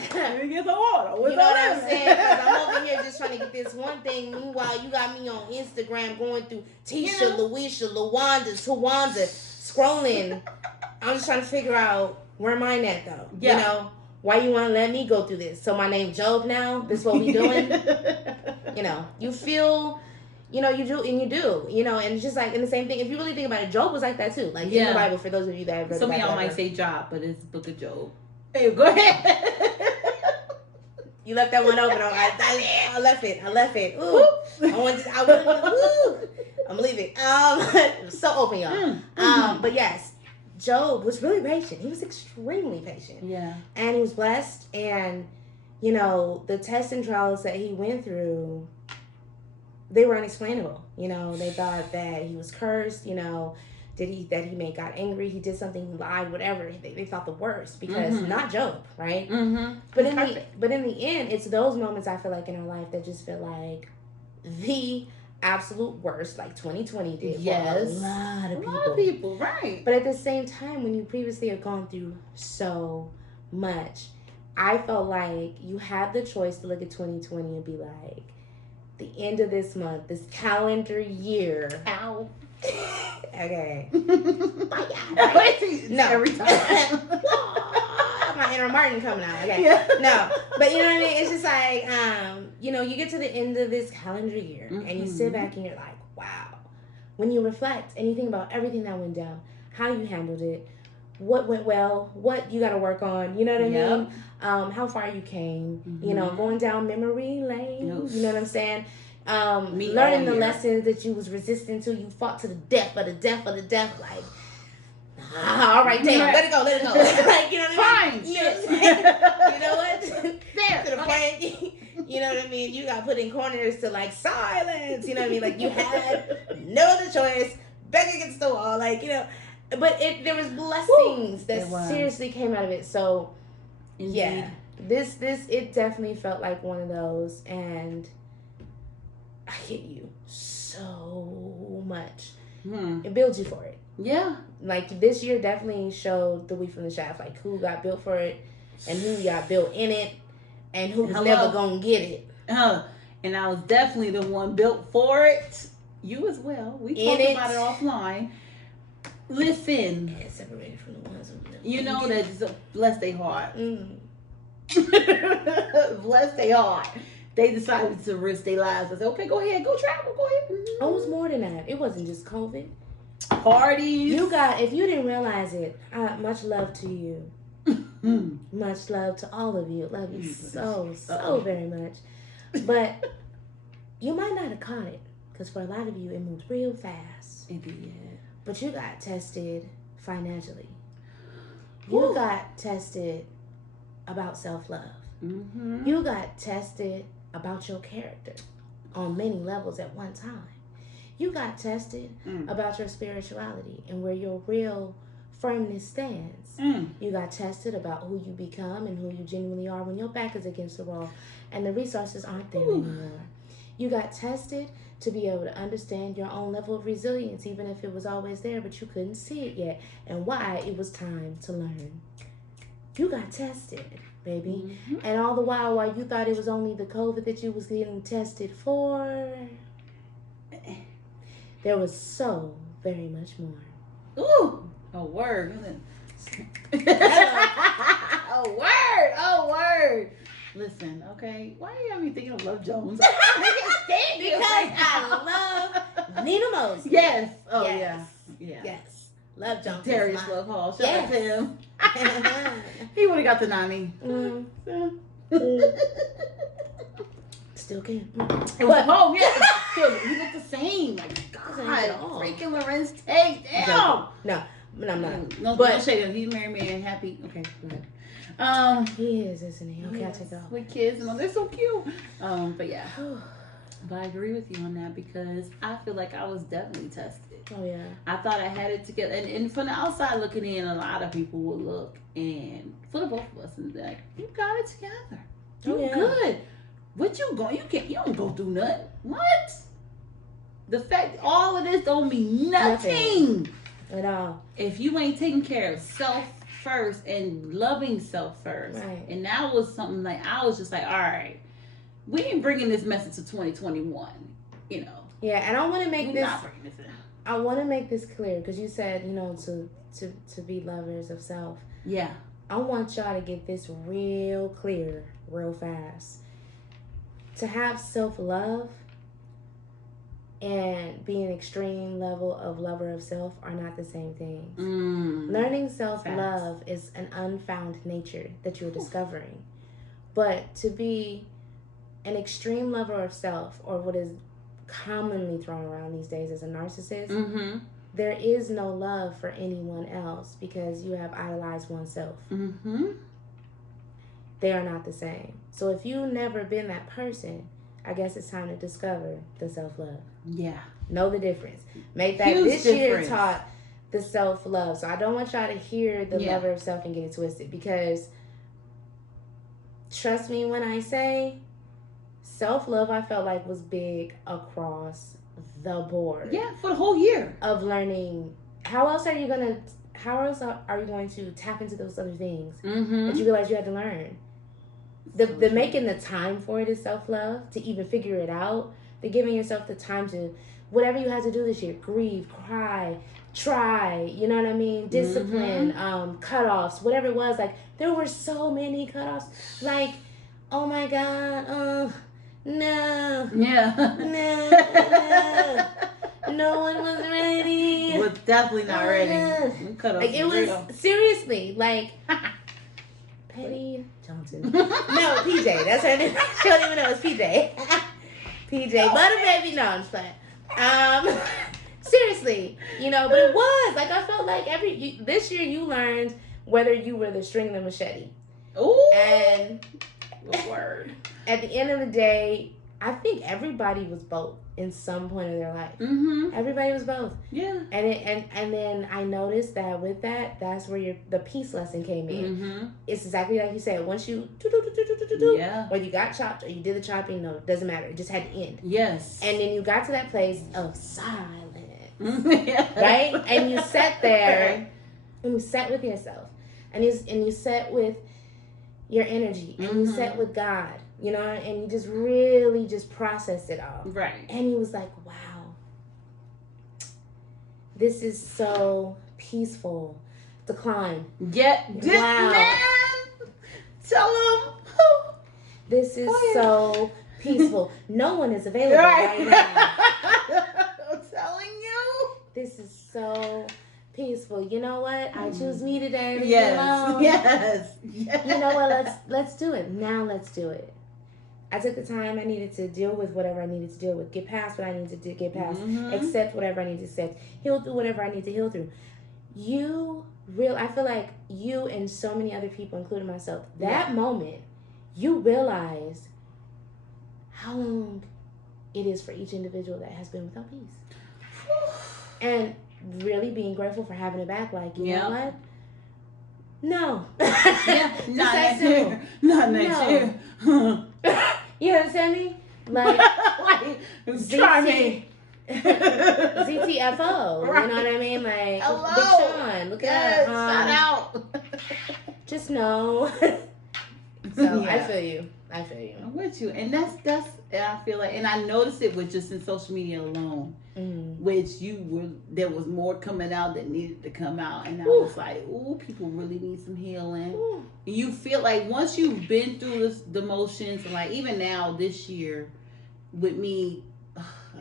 Like, let me get the water. You know what I'm saying? Because I'm over here just trying to get this one thing. Meanwhile, you got me on Instagram going through Tisha, Louisha, Lawanda, Tawanda, scrolling. I'm just trying to figure out where mine at, though. Yeah. Why you want to let me go through this? So my name Job now? This what we doing? You feel... you do, and you do, and it's just like, and the same thing, if you really think about it, Job was like that too. Like, in the Bible, for those of you that have read some of y'all might say Job, but it's Book of Job. Hey, go ahead. You left that one open. I left it. Ooh. I'm gonna leave it. It was so open, y'all. But yes, Job was really patient. He was extremely patient. Yeah. And he was blessed, and, the tests and trials that he went through, they were unexplainable. They thought that he was cursed, that he made God angry, he did something, he lied, whatever. They thought the worst, because not Job, right? But in the end, it's those moments, I feel like, in our life that just feel like the absolute worst, like 2020 did for a lot of people, right? But at the same time, when you previously have gone through so much, I felt like you had the choice to look at 2020 and be like, the end of this month, this calendar year. Ow. Okay. No. Every time. My inner Martin coming out. Okay. Yeah. No. But you know what I mean? It's just like, you know, you get to the end of this calendar year and you sit back and you're like, wow. When you reflect and you think about everything that went down, how you handled it, what went well, what you got to work on, you know what I mean? How far you came, you know, going down memory lane, you know what I'm saying? Learning the lessons that you was resistant to, you fought to the death, like, all right, damn, let it go. Like, you know what I mean? You know what? There. To the point, you know what I mean? You got put in corners to, like, silence, you know what I mean? Like, you had no other choice, back against the wall, like, you know. But there was blessings that seriously came out of it. So, Indeed. yeah, it definitely felt like one of those, and I hit you so much. It builds you for it. Yeah. Like, this year definitely showed the wheat from the chaff, like who got built for it and who got built in it and who was never gonna get it. And I was definitely the one built for it. You as well. We talked about it offline. Listen. And separated from the ones who never. You know that bless their heart. Bless their heart. They decided to risk their lives. I said, okay, go ahead, go travel, go ahead. Oh, it was more than that. It wasn't just COVID. Parties. If you didn't realize it, much love to you. Much love to all of you. Love you so very much. But you might not have caught it, because for a lot of you, it moved real fast. It did. But you got tested financially. You got tested about self-love. You got tested about your character on many levels at one time. You got tested about your spirituality and where your real firmness stands. You got tested about who you become and who you genuinely are when your back is against the wall and the resources aren't there anymore. You got tested to be able to understand your own level of resilience, even if it was always there, but you couldn't see it yet, and why it was time to learn. You got tested, baby. And all the while you thought it was only the COVID that you was getting tested for, there was so very much more. Ooh, a word. Oh, word. Listen, okay. Why you have me thinking of Love Jones? Because I love Nina Moses. Yes. Oh, yes. Yeah. Yes. Love Jones. Darius Love Hall. Shout out to him. He would have got the Nani. Still can. He looked the same. Like, God, freaking Lorenz Tate. Damn. No, I'm not. No, but shade him. He's married man, happy. Okay, go ahead. He is, isn't he? Okay, I'll take it off. With kids and all, they're so cute. But yeah. But I agree with you on that, because I feel like I was definitely tested. Oh yeah. I thought I had it together, and from the outside looking in, a lot of people would look, and for the both of us, and be like, "You got it together. You good. What you going? You don't go through nothing. What? The fact all of this don't mean nothing at all if you ain't taking care of self first and loving self first." Right. And that was something like I was just like, all right, we ain't bringing this message to 2021, you know. Yeah, and I want to make this. Not bringing this in. I want to make this clear, because you said, you know, to be lovers of self. Yeah. I want y'all to get this real clear, real fast. To have self-love and be an extreme level of lover of self are not the same thing. Learning self-love is an unfound nature that you're discovering. But to be an extreme lover of self, or what is commonly thrown around these days as a narcissist, there is no love for anyone else, because you have idolized oneself. They are not the same. So if you've never been that person, I guess it's time to discover the self-love. Yeah. Know the difference. Make that. This year taught the self-love. So I don't want y'all to hear the lover of self and get it twisted, because trust me when I say self-love, I felt like was big across the board. Yeah, for the whole year. Of learning. How else are you going to tap into those other things that you realize you had to learn? The making the time for it is self-love, to even figure it out, the giving yourself the time to, whatever you had to do this year, grieve, cry, try, you know what I mean? Discipline, cutoffs, whatever it was. Like, there were so many cutoffs. Like, oh my God, no. Yeah. No. No one was ready. Was definitely not ready. We cut off like, it was, seriously, like, Petty Johnson. No, PJ. That's her name. She don't even know it's PJ. PJ. Butter baby. No, I'm just playing. Seriously, you know, but it was like, I felt like this year you learned whether you were the string or the machete. Ooh. And word. At the end of the day, I think everybody was both in some point of their life. Everybody was both. Yeah. And then I noticed that with that, that's where the peace lesson came in. It's exactly like you said. Once you whether you got chopped or you did the chopping, no, it doesn't matter. It just had to end. Yes. And then you got to that place of silence. Right? And you sat there and you sat with yourself. And you sat with your energy. And you sat with God. You know, and you just really just processed it all. Right. And he was like, wow, this is so peaceful. The climb. Yeah. Wow. Man, tell him. This is so peaceful. No one is available right now. I'm telling you. This is so peaceful. You know what? I choose me today. Yes. Yes. You know what? Let's do it. Now let's do it. I took the time I needed to deal with whatever I needed to deal with. Get past what I needed to get past. Accept whatever I need to accept. Heal through whatever I need to heal through. I feel like you and so many other people, including myself, that moment, you realize how long it is for each individual that has been without peace. And really being grateful for having it back. Like, you know what? No. Not next year. Not next year. You understand me? Like ZT, ZTFO. Right. You know what I mean? Like, hello. Big Sean. Look at that. Shout out. Just know. So I feel you. I'm with you. And that's I feel like, and I noticed it with just in social media alone, which there was more coming out that needed to come out. And I was like, ooh, people really need some healing. And you feel like once you've been through the motions, and like even now this year with me,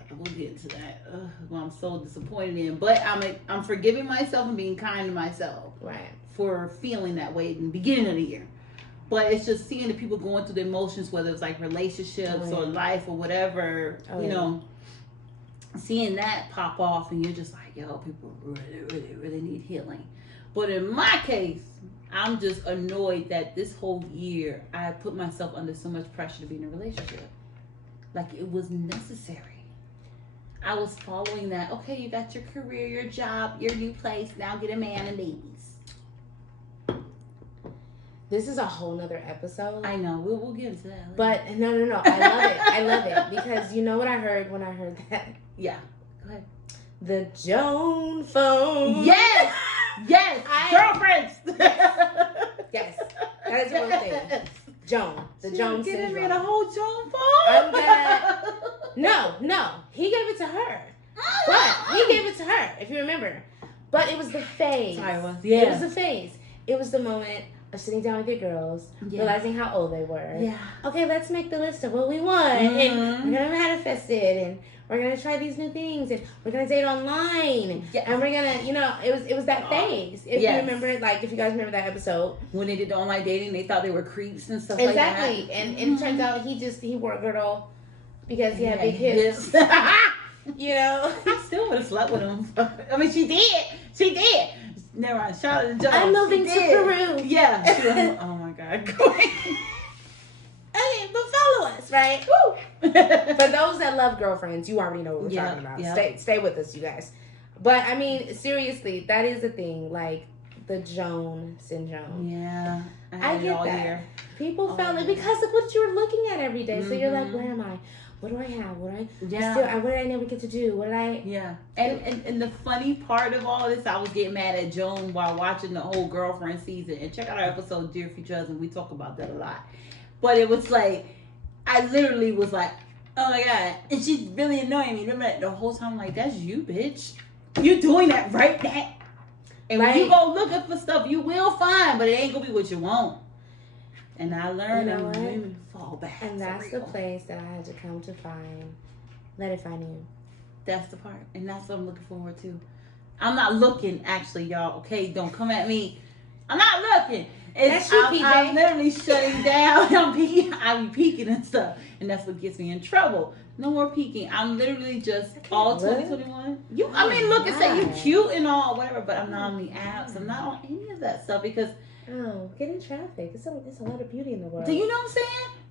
we'll get into that. Well, I'm so disappointed in, but I'm forgiving myself and being kind to myself, right, for feeling that way in the beginning of the year. But it's just seeing the people going through the emotions, whether it's like relationships or life or whatever, you know, seeing that pop off, and you're just like, yo, people really, really, really need healing. But in my case, I'm just annoyed that this whole year I put myself under so much pressure to be in a relationship. Like, it was necessary. I was following that. Okay, you got your career, your job, your new place. Now get a man and babies. This is a whole nother episode. I know. We'll get into that later. But no. I love it because you know what I heard when I heard that? Yeah. Go ahead. The Joan phone. Yes. Girlfriends. Yes. That is one thing. Joan. The Joan syndrome. Getting me the whole Joan phone. No. He gave it to her. But he gave it to her, if you remember. But it was the phase. It was the phase. It was the moment of sitting down with your girls, realizing how old they were. Yeah. Okay, let's make the list of what we want. And we're going to manifest it. And we're going to try these new things. And we're going to date online. And we're going to, it was that phase. If you remember, like, if you guys remember that episode. When they did the online dating, they thought they were creeps and stuff like that. Exactly. And it turns out he wore a girdle because he had big hips. You know? I still would have slept with him. I mean, she did. Never mind. Shout out to Joan. I'm moving to Peru. Yeah. Oh my God. Okay, but follow us, right? Woo. For those that love girlfriends, you already know what we're talking about. Stay with us, you guys. But I mean, seriously, that is a thing. Like the Joan syndrome. Yeah. I get that. Year. People felt it because of what you were looking at every day. So you're like, where am I? What do I have? What did I never get to do? What did I? Yeah. And the funny part of all this, I was getting mad at Joan while watching the whole Girlfriend season. And check out our episode, Dear Future Husband. We talk about that a lot. But it was like, I literally was like, Oh my god. And she's really annoying me. Remember the whole time, I'm like, that's you, bitch. You're doing that right now. And when you go looking for stuff, you will find, but it ain't gonna be what you want. And I learned that women fall back. And that's the place that I had to come to find. Let it find you. That's the part. And that's what I'm looking forward to. I'm not looking, actually, y'all. Okay, don't come at me. I'm not looking. That's you, PJ. I'm literally shutting down. I be peeking and stuff. And that's what gets me in trouble. No more peeking. I'm literally just all 2021. I mean, look and say you cute and all, whatever, but I'm not on the apps. I'm not on any of that stuff because... Oh, get in traffic. It's a lot of beauty in the world. Do you know what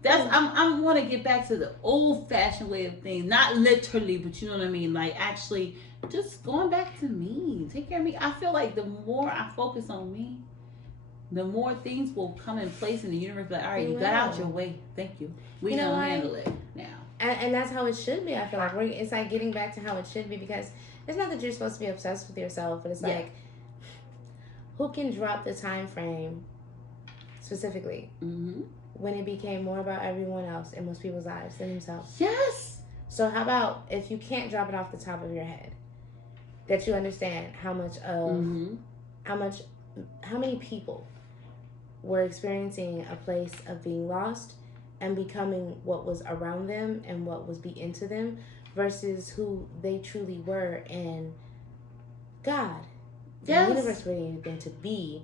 I'm saying? I want to get back to the old-fashioned way of things. Not literally, but you know what I mean? Like, actually, just going back to me. Take care of me. I feel like the more I focus on me, the more things will come in place in the universe. Like, all right, you got out your way. Thank you. We don't handle it now. And that's how it should be. I feel like it's like getting back to how it should be, because it's not that you're supposed to be obsessed with yourself, but it's like, who can drop the time frame specifically when it became more about everyone else in most people's lives than themselves? Yes. So how about if you can't drop it off the top of your head, that you understand how many people were experiencing a place of being lost and becoming what was around them and what was be into them versus who they truly were and God. Yes. The universe created them to be.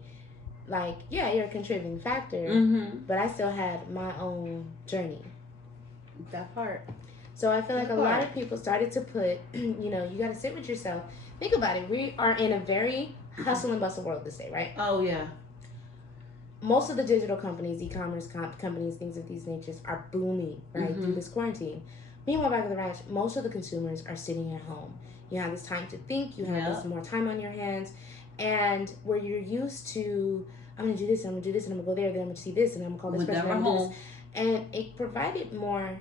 Like, yeah, you're a contributing factor, but I still had my own journey. That part. So I feel like a lot of people started to put, you got to sit with yourself. Think about it. We are in a very hustle and bustle world this day, right? Oh, yeah. Most of the digital companies, e-commerce companies, things of these natures are booming, right, through this quarantine. Meanwhile, back at the ranch, most of the consumers are sitting at home. You have this time to think. You have this more time on your hands. And where you're used to, I'm going to do this, and I'm going to do this, and I'm going to go there, then I'm going to see this, and I'm going to call this person, and I'm going to do this. And it provided more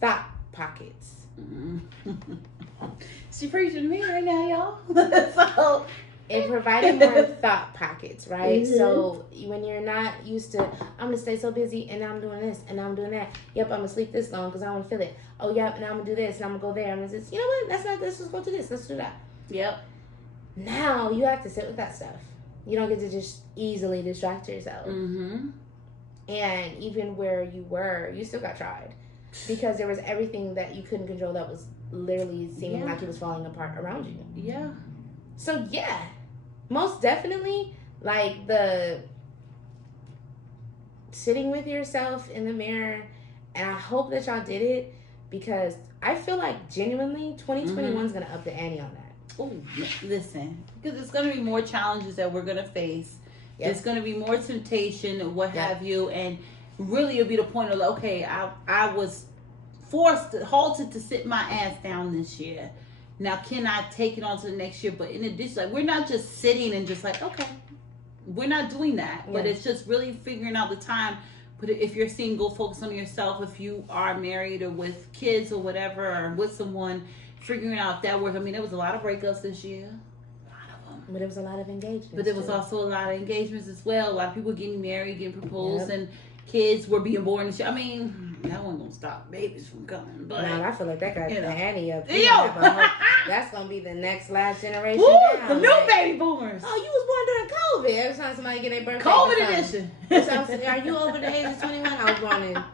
thought pockets. She preaching to me right now, y'all. So it provided more thought pockets, right? So when you're not used to, I'm gonna stay so busy, and now I'm doing this, and now I'm doing that. Yep, I'm gonna sleep this long because I want to feel it. Oh, yep, now I'm gonna do this, and I'm gonna go there. I'm gonna just, you know what? That's not this. Let's go to this. Let's do that. Yep. Now you have to sit with that stuff. You don't get to just easily distract yourself. And even where you were, you still got tried. Because there was everything that you couldn't control that was literally seeming like it was falling apart around you. Yeah. So, yeah. Most definitely, like, the sitting with yourself in the mirror. And I hope that y'all did it. Because I feel like, genuinely, 2021 is going to up the ante on that. Oh, listen. Because it's going to be more challenges that we're going to face. Yep. There's going to be more temptation, what have you. And really, it'll be the point of, okay, I was halted to sit my ass down this year. Now, can I take it on to the next year? But in addition, like, we're not just sitting and just like, okay, we're not doing that. But it's just really figuring out the time. But if you're single, focus on yourself. If you are married or with kids or whatever, or with someone, figuring out if that works. I mean, there was a lot of breakups this year. But there was a lot of engagements. But there was also a lot of engagements as well. A lot of people getting married, getting proposed, and kids were being born and shit. I mean, that wasn't going to stop babies from coming. But I feel like that got the ante up. That's going to be the next last generation. Woo, down, the new baby boomers. Oh, you was born during COVID. Every time somebody get their birthday. COVID edition. Are you over the age of 21? I was born in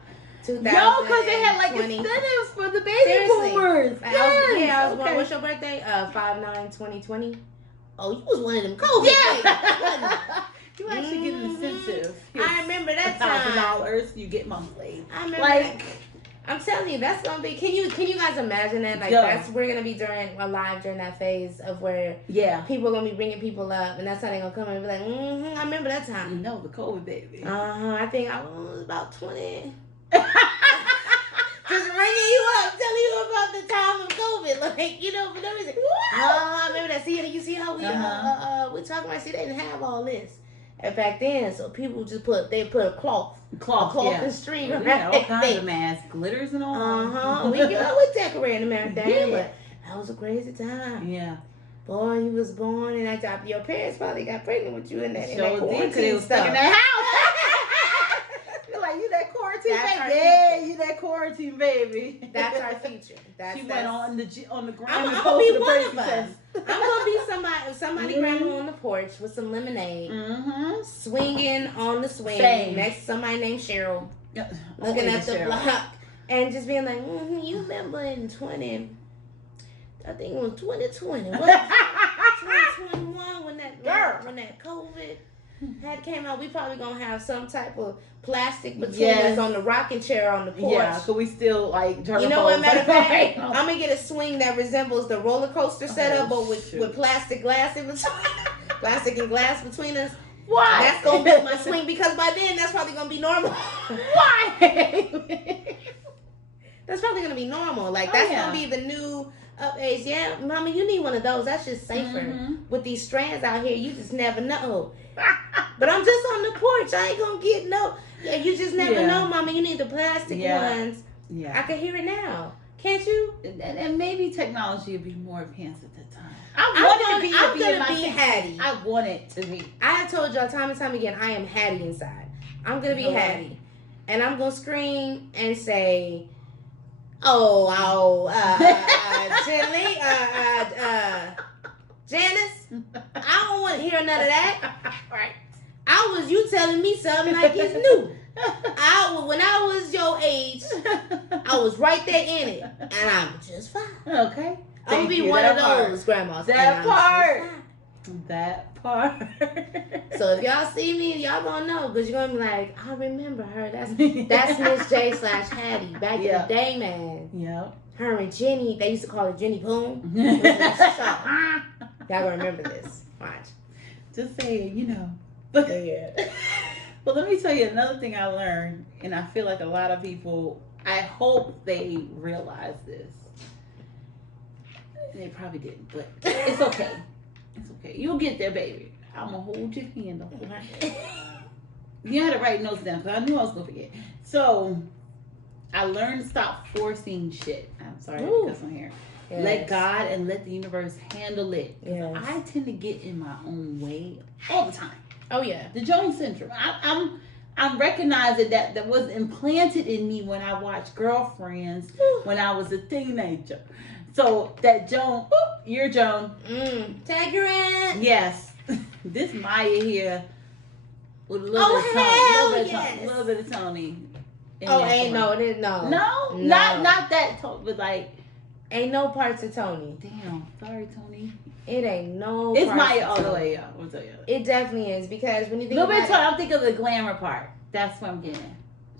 2000. No, because they had like incentives for the baby boomers. I was born. What's your birthday? 5/9/2020. Oh, you was one of them COVID babies. You actually get an incentive. I remember that time. $1,000 you get monthly. I remember. Like, I'm telling you, that's gonna be. Can you guys imagine that? Like we're gonna be alive during that phase of where people are gonna be bringing people up, and that's how they're gonna come and be like, I remember that time. You know, the COVID baby. I think I was about 20. Just ringing you up, telling you about the time of COVID, like, for no reason. I remember that. See, you see how we talking about? See, they didn't have all this. And back then, so people just put a cloth and string around all kinds of masks, glitters and all. We decorating and everything, but that was a crazy time. Yeah. Boy, you was born, and your parents probably got pregnant with you in that quarantine they was stuck in that house. You're like, you that quarantine Yeah, you that quarantine baby. That's our future. She went on the ground. I'm gonna be one of us. I'm gonna be somebody grandma on the porch with some lemonade, swinging on the swing next to somebody named Cheryl, looking at the block, and just being like, you remember in 20? I think it was 2020. What? 2021 when that COVID had came out. We probably gonna have some type of plastic between us on the rocking chair on the porch. Yeah, so we still like. You know what? Matter of fact, I'm gonna get a swing that resembles the roller coaster setup, but with plastic glass in between, plastic and glass between us. Why? That's gonna be my swing because by then that's probably gonna be normal. Why? That's probably gonna be normal. Like that's gonna be the new up age. Yeah, mama, you need one of those. That's just safer. With these strands out here, you just never know. But I'm just on the porch. I ain't gonna get no. Yeah, you just never know, mama. You need the plastic ones. Yeah, I can hear it now. Can't you? And maybe technology would be more advanced at that time. I'm gonna be Hattie. I want it to be. I have told y'all time and time again, I am Hattie inside. I'm gonna be Hattie, and I'm gonna scream and say, gently, Janice, I don't want to hear none of that. Right. You telling me something like it's new. When I was your age, I was right there in it, and I'm just fine. Okay. I'm gonna be one of those grandmas. That part. So if y'all see me, y'all gonna know because you're gonna be like, I remember her. That's Miss J / Hattie back in the day, man. Yep. Her and Jenny, they used to call her Jenny Boom. Y'all gonna remember this. Watch. Just saying, Yeah. Well, let me tell you another thing I learned, and I feel like a lot of people, I hope they realize this. They probably didn't, but it's okay. It's okay. You'll get there, baby. I'm going to hold your hand. You had to write notes down because I knew I was going to forget. So, I learned to stop forcing shit. I'm sorry because I'm here. Yes. Let God and let the universe handle it. Yes. I tend to get in my own way all the time. Oh, yeah. The Jones syndrome. I'm recognizing that was implanted in me when I watched Girlfriends when I was a teenager. So that Joan, you're Joan. Tag her in. Yes. This Maya here with a little bit of Tony. Ain't no. Not that Tony, but like. Ain't no parts of Tony. Damn. Sorry, Tony. It ain't no. It's Maya all the way up. I'll tell you. It definitely is because when you think about it, I'm thinking of the glamour part. That's what I'm getting.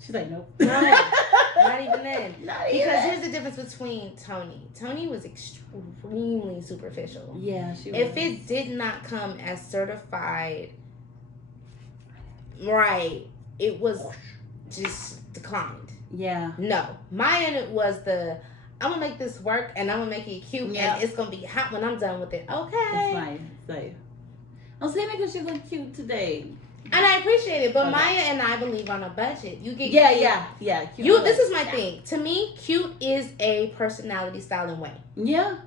She's like, nope. No, not even then. Because here's the difference between Tony. Tony was extremely superficial. Yeah, she was. If it did not come as certified, right, it was just declined. Yeah. No. Maya was I'm going to make this work and I'm going to make it cute and it's going to be hot when I'm done with it. Okay. It's nice. Like, I'm saying because she look cute today. And I appreciate it, but Maya and I believe on a budget. You get cute. This is my thing. To me, cute is a personality style and way. Yeah.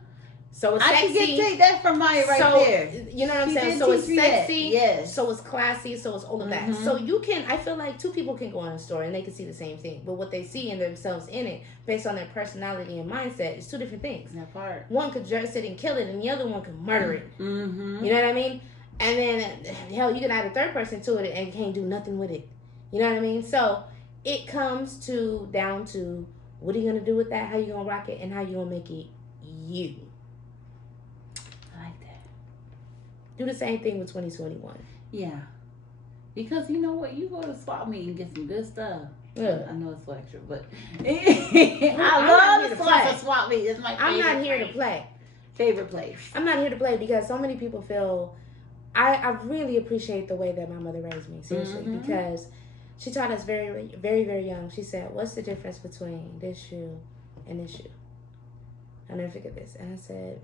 So it's sexy. I can take that from Maya there. You know what I'm saying? So it's sexy. Yes. So it's classy. So it's all of that. So I feel like two people can go on a store and they can see the same thing, but what they see in themselves in it, based on their personality and mindset, is two different things. That part. One could dress it and kill it, and the other one could murder it. Mm-hmm. You know what I mean? And then, hell, you can add a third person to it and can't do nothing with it. You know what I mean? So, it comes down to, what are you going to do with that? How you going to rock it? And how you going to make it you? I like that. Do the same thing with 2021. Yeah. Because, you know what? You go to swap meet and get some good stuff. Yeah. I know it's extra, but I love the swap meet. It's my favorite. I'm not here to play. Favorite place. I'm not here to play because so many people feel... I really appreciate the way that my mother raised me, seriously, because she taught us very, very, very young. She said, what's the difference between this shoe and this shoe? I'll never forget this. And I said,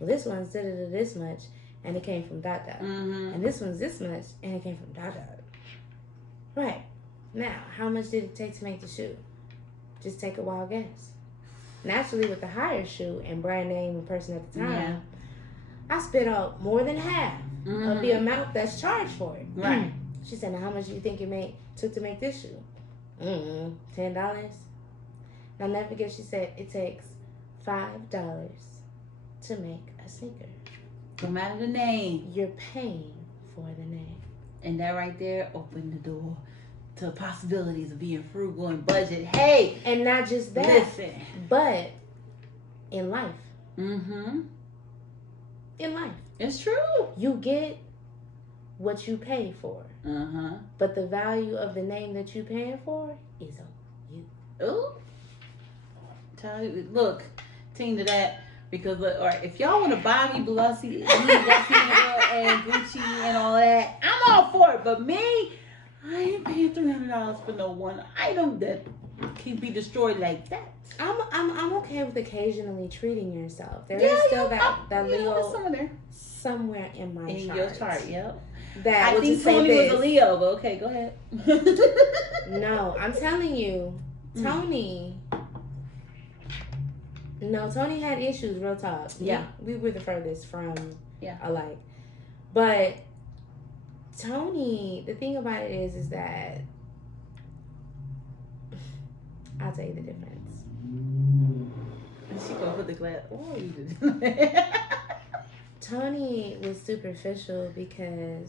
well, this one's this much, and it came from dot. And this one's this much, and it came from dot. Right. Now, how much did it take to make the shoe? Just take a wild guess. Naturally, with the higher shoe and brand name and person at the time, I spit out more than half of the amount that's charged for it. Right. She said, now how much do you think it took to make this shoe? $10. Now never forget, she said it takes $5 to make a sneaker. No matter the name, you're paying for the name. And that right there opened the door to possibilities of being frugal and budget. Hey! And not just that. Listen. But in life. Mm-hmm. In life. It's true. You get what you pay for. Uh-huh. But the value of the name that you're paying for is on you. Ooh. Look, team to that. Because look, all right, if y'all want to buy me Balenciaga and Gucci and all that, I'm all for it. But me, I ain't paying $300 for no one item that can be destroyed like that. I'm okay with occasionally treating yourself. There is still that Leo somewhere in my chart. Your chart, yep. That I think Tony was a Leo, but okay, go ahead. No, I'm telling you, Tony. No, Tony had issues, real talk. Yeah. We were the furthest from alike. But Tony, the thing about it is that I'll tell you the difference. She gonna put the glass. Oh, you did. Tony was superficial because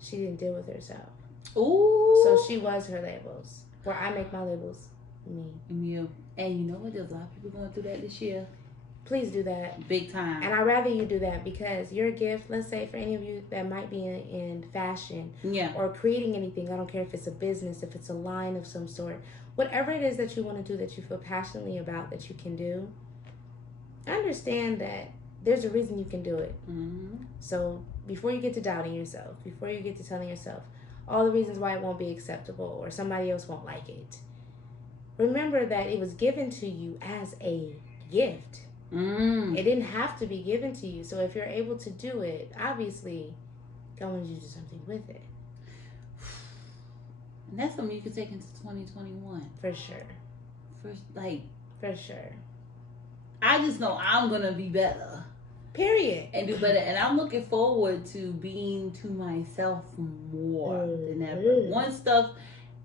she didn't deal with herself. Ooh. So she was her labels. Where I make my labels, me. You. And you know what? There's a lot of people going through that this year. Please do that. Big time. And I'd rather you do that because your gift, let's say for any of you that might be in fashion or creating anything, I don't care if it's a business, if it's a line of some sort, whatever it is that you want to do that you feel passionately about that you can do, understand that there's a reason you can do it. Mm-hmm. So before you get to doubting yourself, before you get to telling yourself all the reasons why it won't be acceptable or somebody else won't like it, remember that it was given to you as a gift. It didn't have to be given to you. So if you're able to do it, obviously, God wants you to do something with it. And that's something you could take into 2021. For sure. For sure. I just know I'm going to be better. Period. And do better. And I'm looking forward to being to myself more than ever. One stuff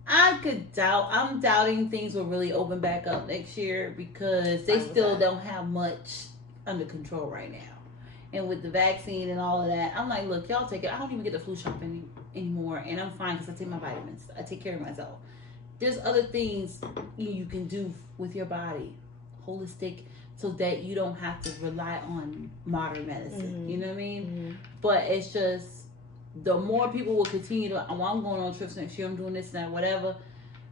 I could doubt. I'm doubting things will really open back up next year because they still don't have much under control right now. And with the vaccine and all of that, I'm like, look, y'all take it. I don't even get the flu shot anymore. And I'm fine because I take my vitamins. I take care of myself. There's other things you can do with your body, holistic, so that you don't have to rely on modern medicine. Mm-hmm. You know what I mean? Mm-hmm. But it's just, the more people will continue to, I'm going on trips next year, I'm doing this and that, whatever,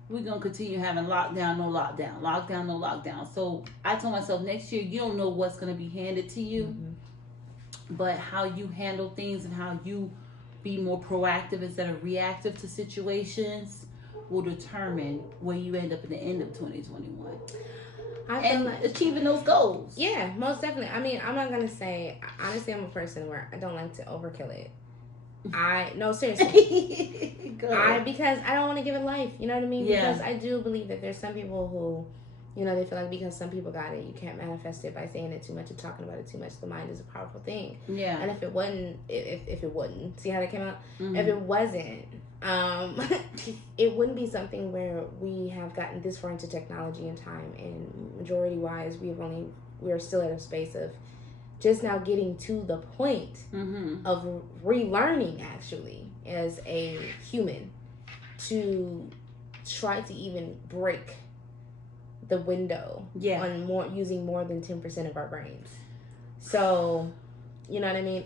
we're going to continue having lockdown, no lockdown, lockdown, no lockdown. So I told myself next year, you don't know what's going to be handed to you, but how you handle things and how you be more proactive instead of reactive to situations will determine where you end up at the end of 2021. And like achieving those goals. Yeah, most definitely. I mean, I'm not going to say, honestly, I'm a person where I don't like to overkill it. No, seriously. Because I don't want to give it life. You know what I mean? Yeah. Because I do believe that there's some people who, you know, they feel like because some people got it, you can't manifest it by saying it too much and talking about it too much. The mind is a powerful thing. Yeah. And if it wasn't, see how that came out? Mm-hmm. If it wasn't, it wouldn't be something where we have gotten this far into technology and time. And majority wise, we're still at a space of just now getting to the point of relearning, actually, as a human, to try to even break the window on using more than 10% of our brains. So, you know what I mean?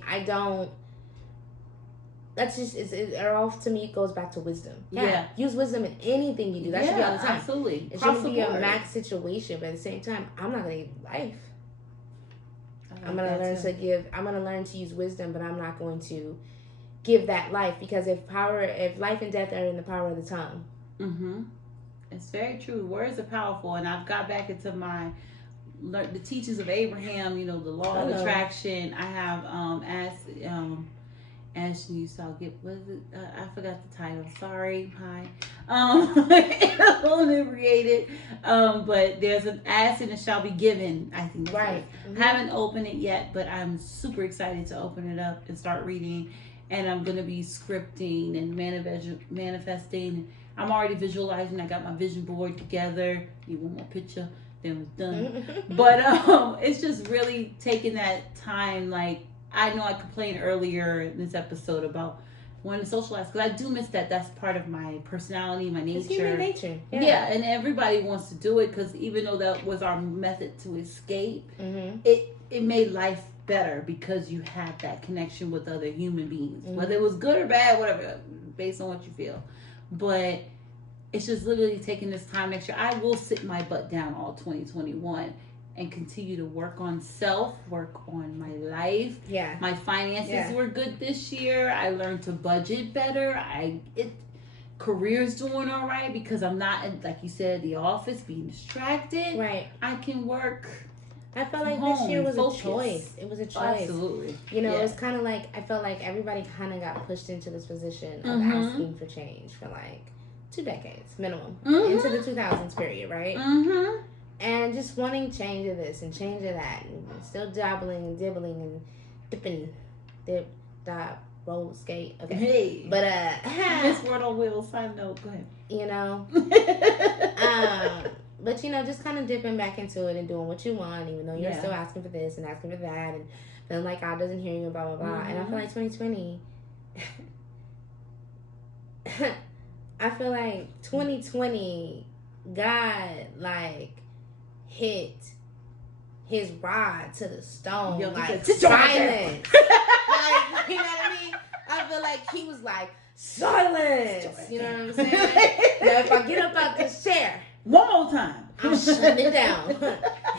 That's just, it all to me goes back to wisdom. Yeah. Use wisdom in anything you do. That should be all the time. Absolutely. It shouldn't be a max situation, but at the same time, I'm not going to give life. I'm gonna learn to use wisdom, but I'm not going to give that life, because if life and death are in the power of the tongue. Mm-hmm. It's very true. Words are powerful, and I've got back into the teachings of Abraham. You know, the law of attraction. I have Ashley, so I'll get, what is it? I forgot the title. Sorry. Hi. Inebriated. But there's an ask and it shall be given. I think. Right. Mm-hmm. Haven't opened it yet, but I'm super excited to open it up and start reading. And I'm going to be scripting and manifesting I'm already visualizing. I got my vision board together. Need one more picture, then we're done. But it's just really taking that time. Like, I know I complained earlier in this episode about wanting to socialize, because I do miss that. That's part of my personality, my nature. It's human nature. Yeah, and everybody wants to do it, because even though that was our method to escape, it made life better because you had that connection with other human beings, whether it was good or bad, whatever, based on what you feel. But it's just literally taking this time next year. I will sit my butt down all 2021 and continue to work on self, work on my life. Yeah. My finances were good this year. I learned to budget better. Career's doing all right because I'm not, like you said, the office, being distracted. Right. I can work. I felt like this year was a choice. It was a choice. Absolutely. You know, it was kind of like, I felt like everybody kind of got pushed into this position of asking for change for like 2 decades minimum into the 2000s period, right? And just wanting change of this and change of that, and still dabbling and dibbling and dipping, dip, dab, roll, skate. Okay. Hey. But this word on wheels. Side note. Go ahead. You know. But you know, just kind of dipping back into it and doing what you want, even though you're still asking for this and asking for that, and feeling like God doesn't hear you and blah blah blah. And I feel like 2020. I feel like 2020, God like hit his rod to the stone, like silence. Like, you know what I mean? I feel like he was like, silence. You know what I'm saying? Now if I get up out this chair one more time, I'm shutting it down.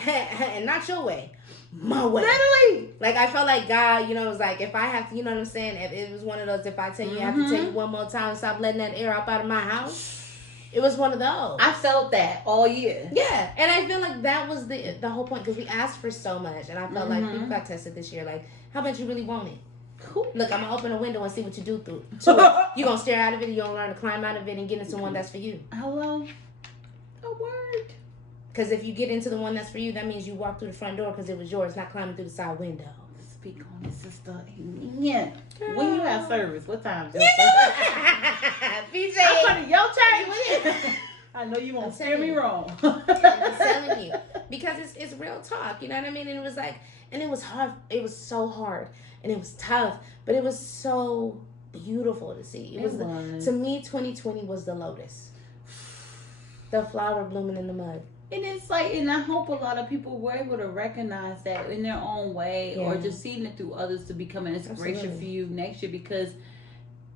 And not your way, my way. Literally. Like, I felt like God, you know, was like, if I have to, you know what I'm saying? If it was one of those, if I tell you, I have to tell you one more time, stop letting that air up out of my house. It was one of those. I felt that all year. Yeah. And I feel like that was the whole point, because we asked for so much. And I felt like people got tested this year. Like, how much you really want it? Look, I'm going to open a window and see what you do through it. You're going to stare out of it, and you're going to learn to climb out of it and get into one that's for you. Hello? A word. Because if you get into the one that's for you, that means you walk through the front door because it was yours, not climbing through the side window. Speak on it, sister. Yeah. When you have service, what time? PJ. I'm part of your church. I know you won't steer me wrong. I'm telling you. Because it's real talk, you know what I mean? And it was like, and it was hard. It was so hard. And it was tough. But it was so beautiful to see. It was. To me, 2020 was the lotus. The flower blooming in the mud. And it's like, and I hope a lot of people were able to recognize that in their own way, or just seeing it through others to become an inspiration for you next year. Because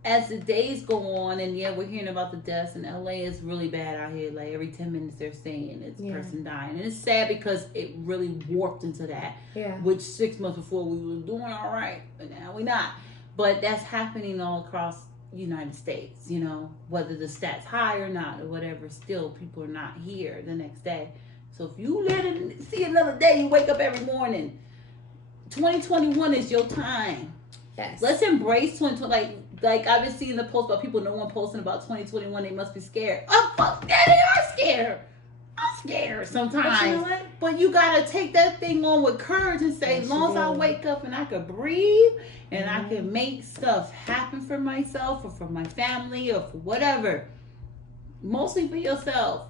as the days go on, and we're hearing about the deaths in LA, is really bad out here. Like every 10 minutes they're saying it's a person dying. And it's sad because it really warped into that. Yeah. Which 6 months before we were doing all right, but now we're not. But that's happening all across United States, you know, whether the stats high or not or whatever, still people are not here the next day. So if you let it see another day, you wake up every morning. 2021 is your time. Yes. Let's embrace 2020. Like I've been seeing the post about people, no one posting about 2021. They must be scared. Oh fuck, yeah, they are scared. I'm scared sometimes. But you know what? But you gotta take that thing on with courage and say, as long as I wake up and I can breathe and I can make stuff happen for myself or for my family or for whatever, mostly for yourself,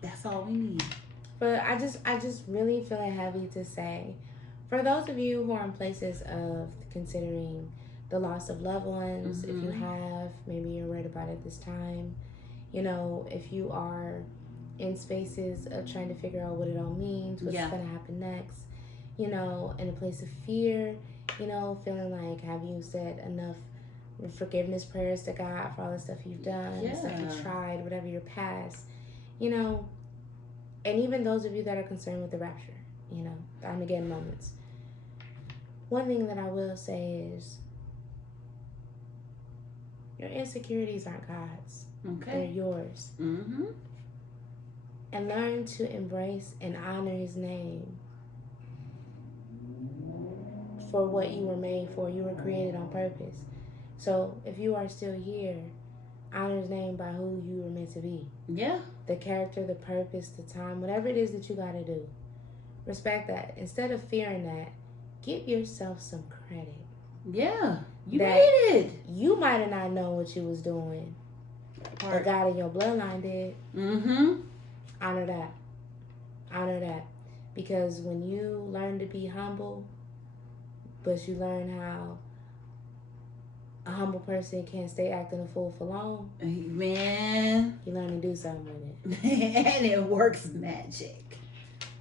that's all we need. But I just really feel heavy to say, for those of you who are in places of considering the loss of loved ones, if you have, maybe you're right about it this time, you know, if you are in spaces of trying to figure out what it all means, what's going to happen next, you know, in a place of fear, you know, feeling like, have you said enough forgiveness prayers to God for all the stuff you've done, stuff you've tried, whatever your past, you know, and even those of you that are concerned with the rapture, you know, the Armageddon moments. One thing that I will say is, your insecurities aren't God's. Okay. They're yours. Mm-hmm. And learn to embrace and honor His name for what you were made for. You were created on purpose. So if you are still here, honor His name by who you were meant to be. Yeah. The character, the purpose, the time, whatever it is that you got to do. Respect that. Instead of fearing that, give yourself some credit. Yeah. You made it. You might have not known what you was doing. The God in your bloodline did. Mm-hmm. Honor that. Honor that. Because when you learn to be humble, but you learn how a humble person can't stay acting a fool for long, man, you learn to do something with it. And it works magic.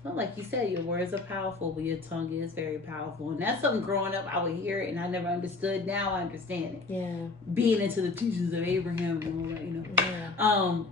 Well, like you said, your words are powerful, but your tongue is very powerful. And that's something growing up, I would hear it and I never understood. Now I understand it. Yeah. Being into the teachings of Abraham and all that, you know. Yeah.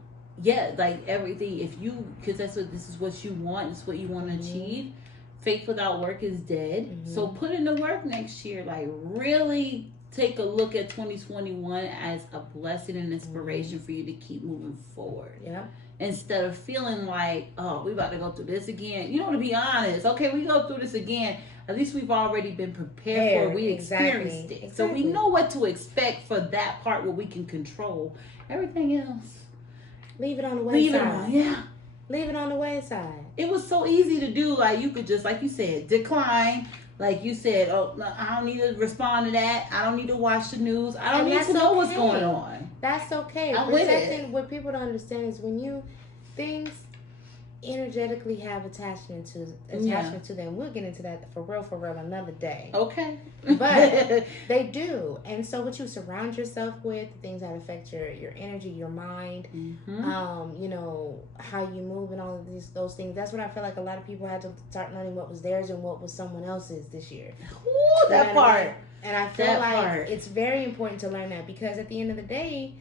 Yeah, like everything, if you, because this is what you want, it's what you want to achieve. Faith without work is dead. So put in the work next year. Like really take a look at 2021 as a blessing and inspiration for you to keep moving forward. Yeah. Instead of feeling like, oh, we about to go through this again. You know, to be honest, okay, we go through this again. At least we've already been prepared for it. We experienced it. So we know what to expect for that part where we can control. Everything else, leave it on the wayside. Leave it on, yeah. Leave it on the wayside. It was so easy to do. Like you could just, like you said, decline. Like you said, oh, no, I don't need to respond to that. I don't need to watch the news. I don't need to know what's going on. That's okay. What people don't understand is when you things energetically have attachment to them. We'll get into that for real another day. Okay. But they do. And so what you surround yourself with, things that affect your energy, your mind, you know, how you move and all of those things. That's what I feel like a lot of people had to start learning what was theirs and what was someone else's this year. Ooh, that part. And I feel like it's very important to learn that because at the end of the day,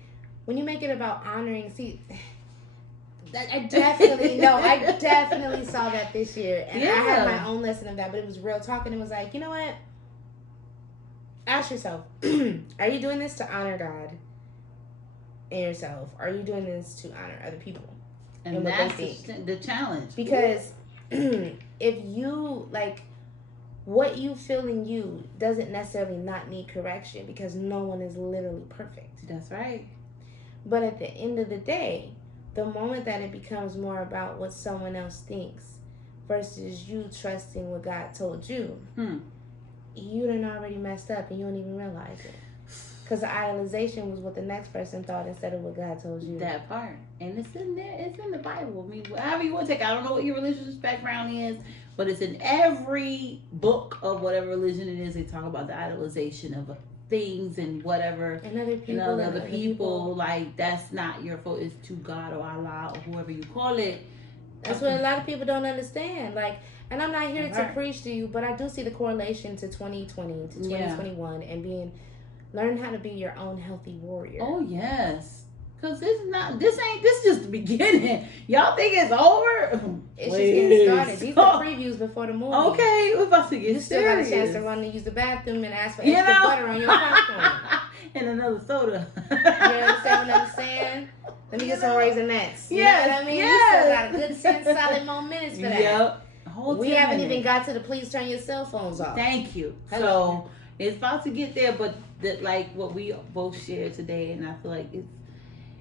when you make it about honoring, I definitely saw that this year. And I had my own lesson of that, but it was real talk. And it was like, you know what? Ask yourself, are you doing this to honor God and yourself? Are you doing this to honor other people? And that's the challenge. Because if you, like, what you feel in you doesn't necessarily not need correction because no one is literally perfect. That's right. But at the end of the day, the moment that it becomes more about what someone else thinks versus you trusting what God told you, you done already messed up and you don't even realize it. Because the idolization was what the next person thought instead of what God told you. That part. And it's in there. It's in the Bible. I mean, however you want to take it. I don't know what your religious background is, but it's in every book of whatever religion it is. They talk about the idolization of things and whatever. And other people. Like, that's not your fault. It's to God or Allah or whoever you call it. That's what a lot of people don't understand. Like, and I'm not here to preach to you, but I do see the correlation to 2020 to 2021 and learn how to be your own healthy warrior. Oh yes, because this is just the beginning. Y'all think it's over? It's just getting started. These are previews before the movie. Okay, we're about to get You still serious. got a chance to run and use the bathroom and ask for extra butter on your popcorn and another soda. You understand what I'm saying? Let me get some Raisinets. You know what I mean? You still got a good 10 solid more minutes for that. Yep. We haven't even got to the please turn your cell phones off. Thank you. Hello. So it's about to get there, but like what we both shared today, and I feel like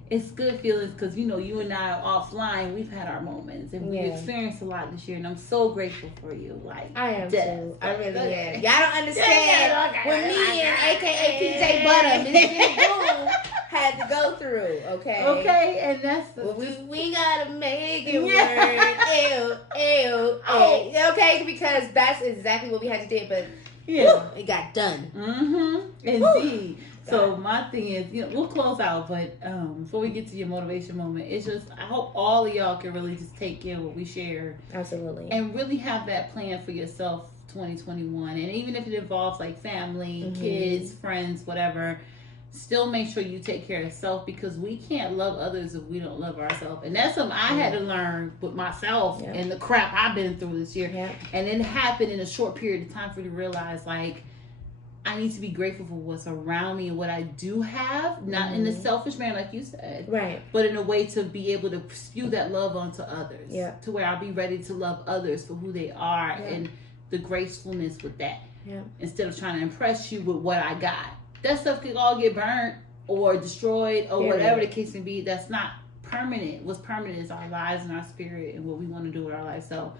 it's good feelings because you and I offline, we've had our moments and we've experienced a lot this year, and I'm so grateful for you. Like I am too. I really am. Y'all don't understand what me and AKA PJ Butter, Miss Jimmy Boom, had to go through. Okay, and that's we gotta make it work. Okay, because that's exactly what we had to do, but it got done. Indeed. So my thing is, we'll close out, but before we get to your motivation moment, it's just I hope all of y'all can really just take in what we share. Absolutely. And really have that plan for yourself 2021. And even if it involves like family, kids, friends, whatever, still make sure you take care of yourself because we can't love others if we don't love ourselves. And that's something I had to learn with myself and the crap I've been through this year. Yeah. And it happened in a short period of time for you to realize, like, I need to be grateful for what's around me and what I do have, not in a selfish manner, like you said, right? But in a way to be able to spew that love onto others, to where I'll be ready to love others for who they are and the gracefulness with that, instead of trying to impress you with what I got. That stuff could all get burnt or destroyed or whatever the case may be. That's not permanent. What's permanent is our lives and our spirit and what we want to do with our life. So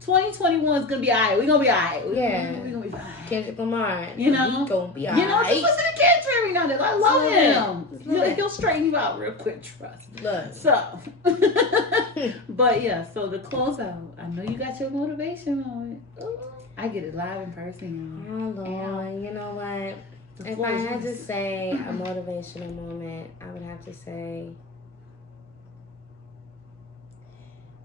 2021 is going to be all right. We're going to be all right. We're going to be fine. Kendrick Lamar. You know, he gonna be just listen to Kendrick every now and then. I love him. He'll straighten you out real quick. Trust. Look. So, but yeah. So to close out, I know you got your motivation moment. Ooh, I get it live in person. Oh Lord, you know what? If I had to say a motivational moment, I would have to say,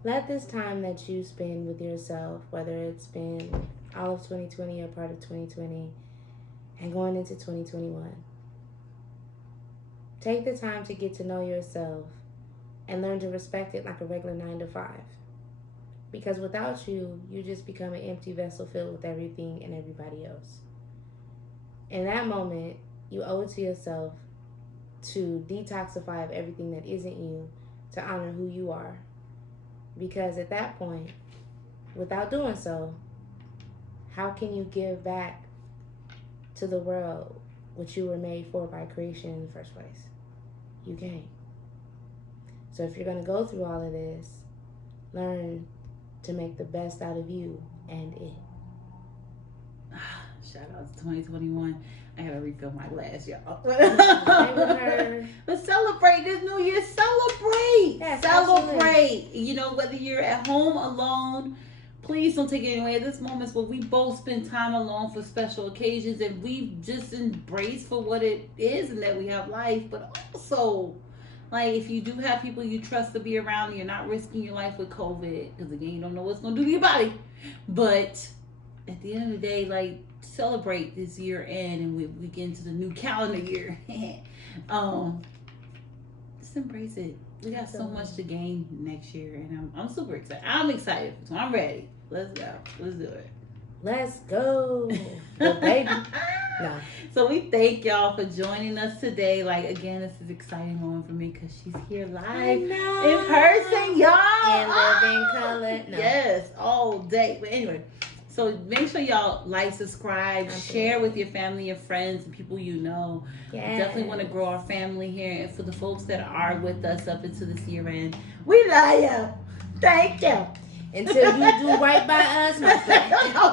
let this time that you spend with yourself, whether it's been all of 2020 or part of 2020 and going into 2021, take the time to get to know yourself and learn to respect it like a regular 9 to 5. Because without you, you just become an empty vessel filled with everything and everybody else. In that moment, you owe it to yourself to detoxify of everything that isn't you, to honor who you are. Because at that point, without doing so, how can you give back to the world what you were made for by creation in the first place? You can't. So if you're going to go through all of this, learn to make the best out of you and it. Shout out to 2021. I gotta refill my glass, y'all. But celebrate this new year. Celebrate. Yes, Celebrate. absolutely. You know, whether you're at home alone, please don't take it away. This moment's where we both spend time alone for special occasions, and we just embrace for what it is, and that we have life. But also, like, if you do have people you trust to be around, and you're not risking your life with COVID, because again, you don't know what's gonna do to your body. But at the end of the day, like, celebrate this year end, and we get into the new calendar year. Just embrace it. We got so much to gain next year, and I'm super excited. I'm excited, so I'm ready. Let's go. Let's do it. Let's go, baby. No. So we thank y'all for joining us today. Like, again, this is an exciting moment for me because she's here live in person, y'all. And live in color. No. Yes, all day. But anyway, so make sure y'all like, subscribe, share with your family and friends and people you know. Yes. We definitely want to grow our family here. And for the folks that are with us up into this year end, we love you. Thank you. Until you do right by us.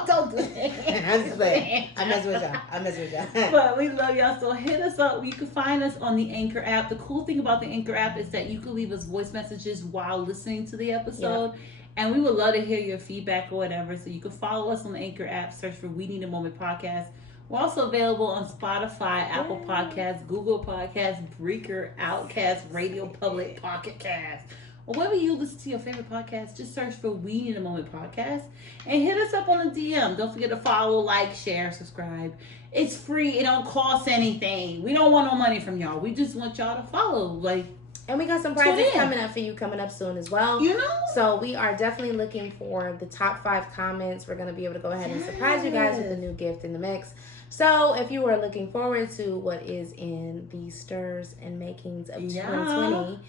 Don't do that. I'm just playing. I mess with y'all. But we love y'all. So hit us up. You can find us on the Anchor app. The cool thing about the Anchor app is that you can leave us voice messages while listening to the episode. Yep. And we would love to hear your feedback or whatever. So you can follow us on the Anchor app. Search for We Need a Moment Podcast. We're also available on Spotify, Apple Podcasts, Google Podcasts, Breaker, Outcast, RadioPublic, PocketCasts. Or wherever you listen to your favorite podcast, just search for We Need a Moment Podcast and hit us up on the DM. Don't forget to follow, like, share, subscribe. It's free. It don't cost anything. We don't want no money from y'all. We just want y'all to follow. Like, and we got some prizes coming up for you coming up soon as well. You know? So we are definitely looking for the top 5 comments. We're going to be able to go ahead and surprise you guys with a new gift in the mix. So if you are looking forward to what is in the stirs and makings of 2020...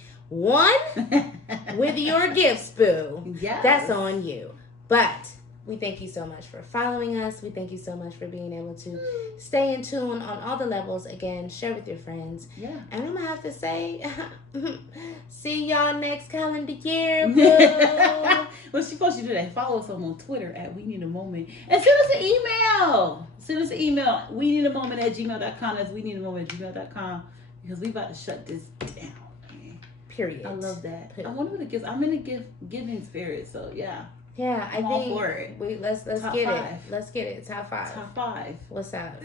with your gifts, boo. Yes. That's on you. But we thank you so much for following us. We thank you so much for being able to stay in tune on all the levels. Again, share with your friends. Yeah. And I'm going to have to say, see y'all next calendar year, boo. Well, she's supposed to do that. Follow us on Twitter at We Need a Moment. And send us an email. Send us an email. WeNeedAMoment@gmail.com. That's WeNeedAMoment@gmail.com. Because we about to shut this down. Period. I love that. I wonder what the gifts. I'm in a giving spirit, so yeah. Yeah, I think for it. Let's get 5. it. Let's get it. Top 5. Top 5. What's up?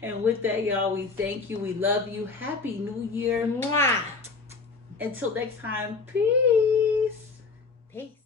And with that, y'all, we thank you. We love you. Happy New Year. Mwah. Until next time, peace. Peace.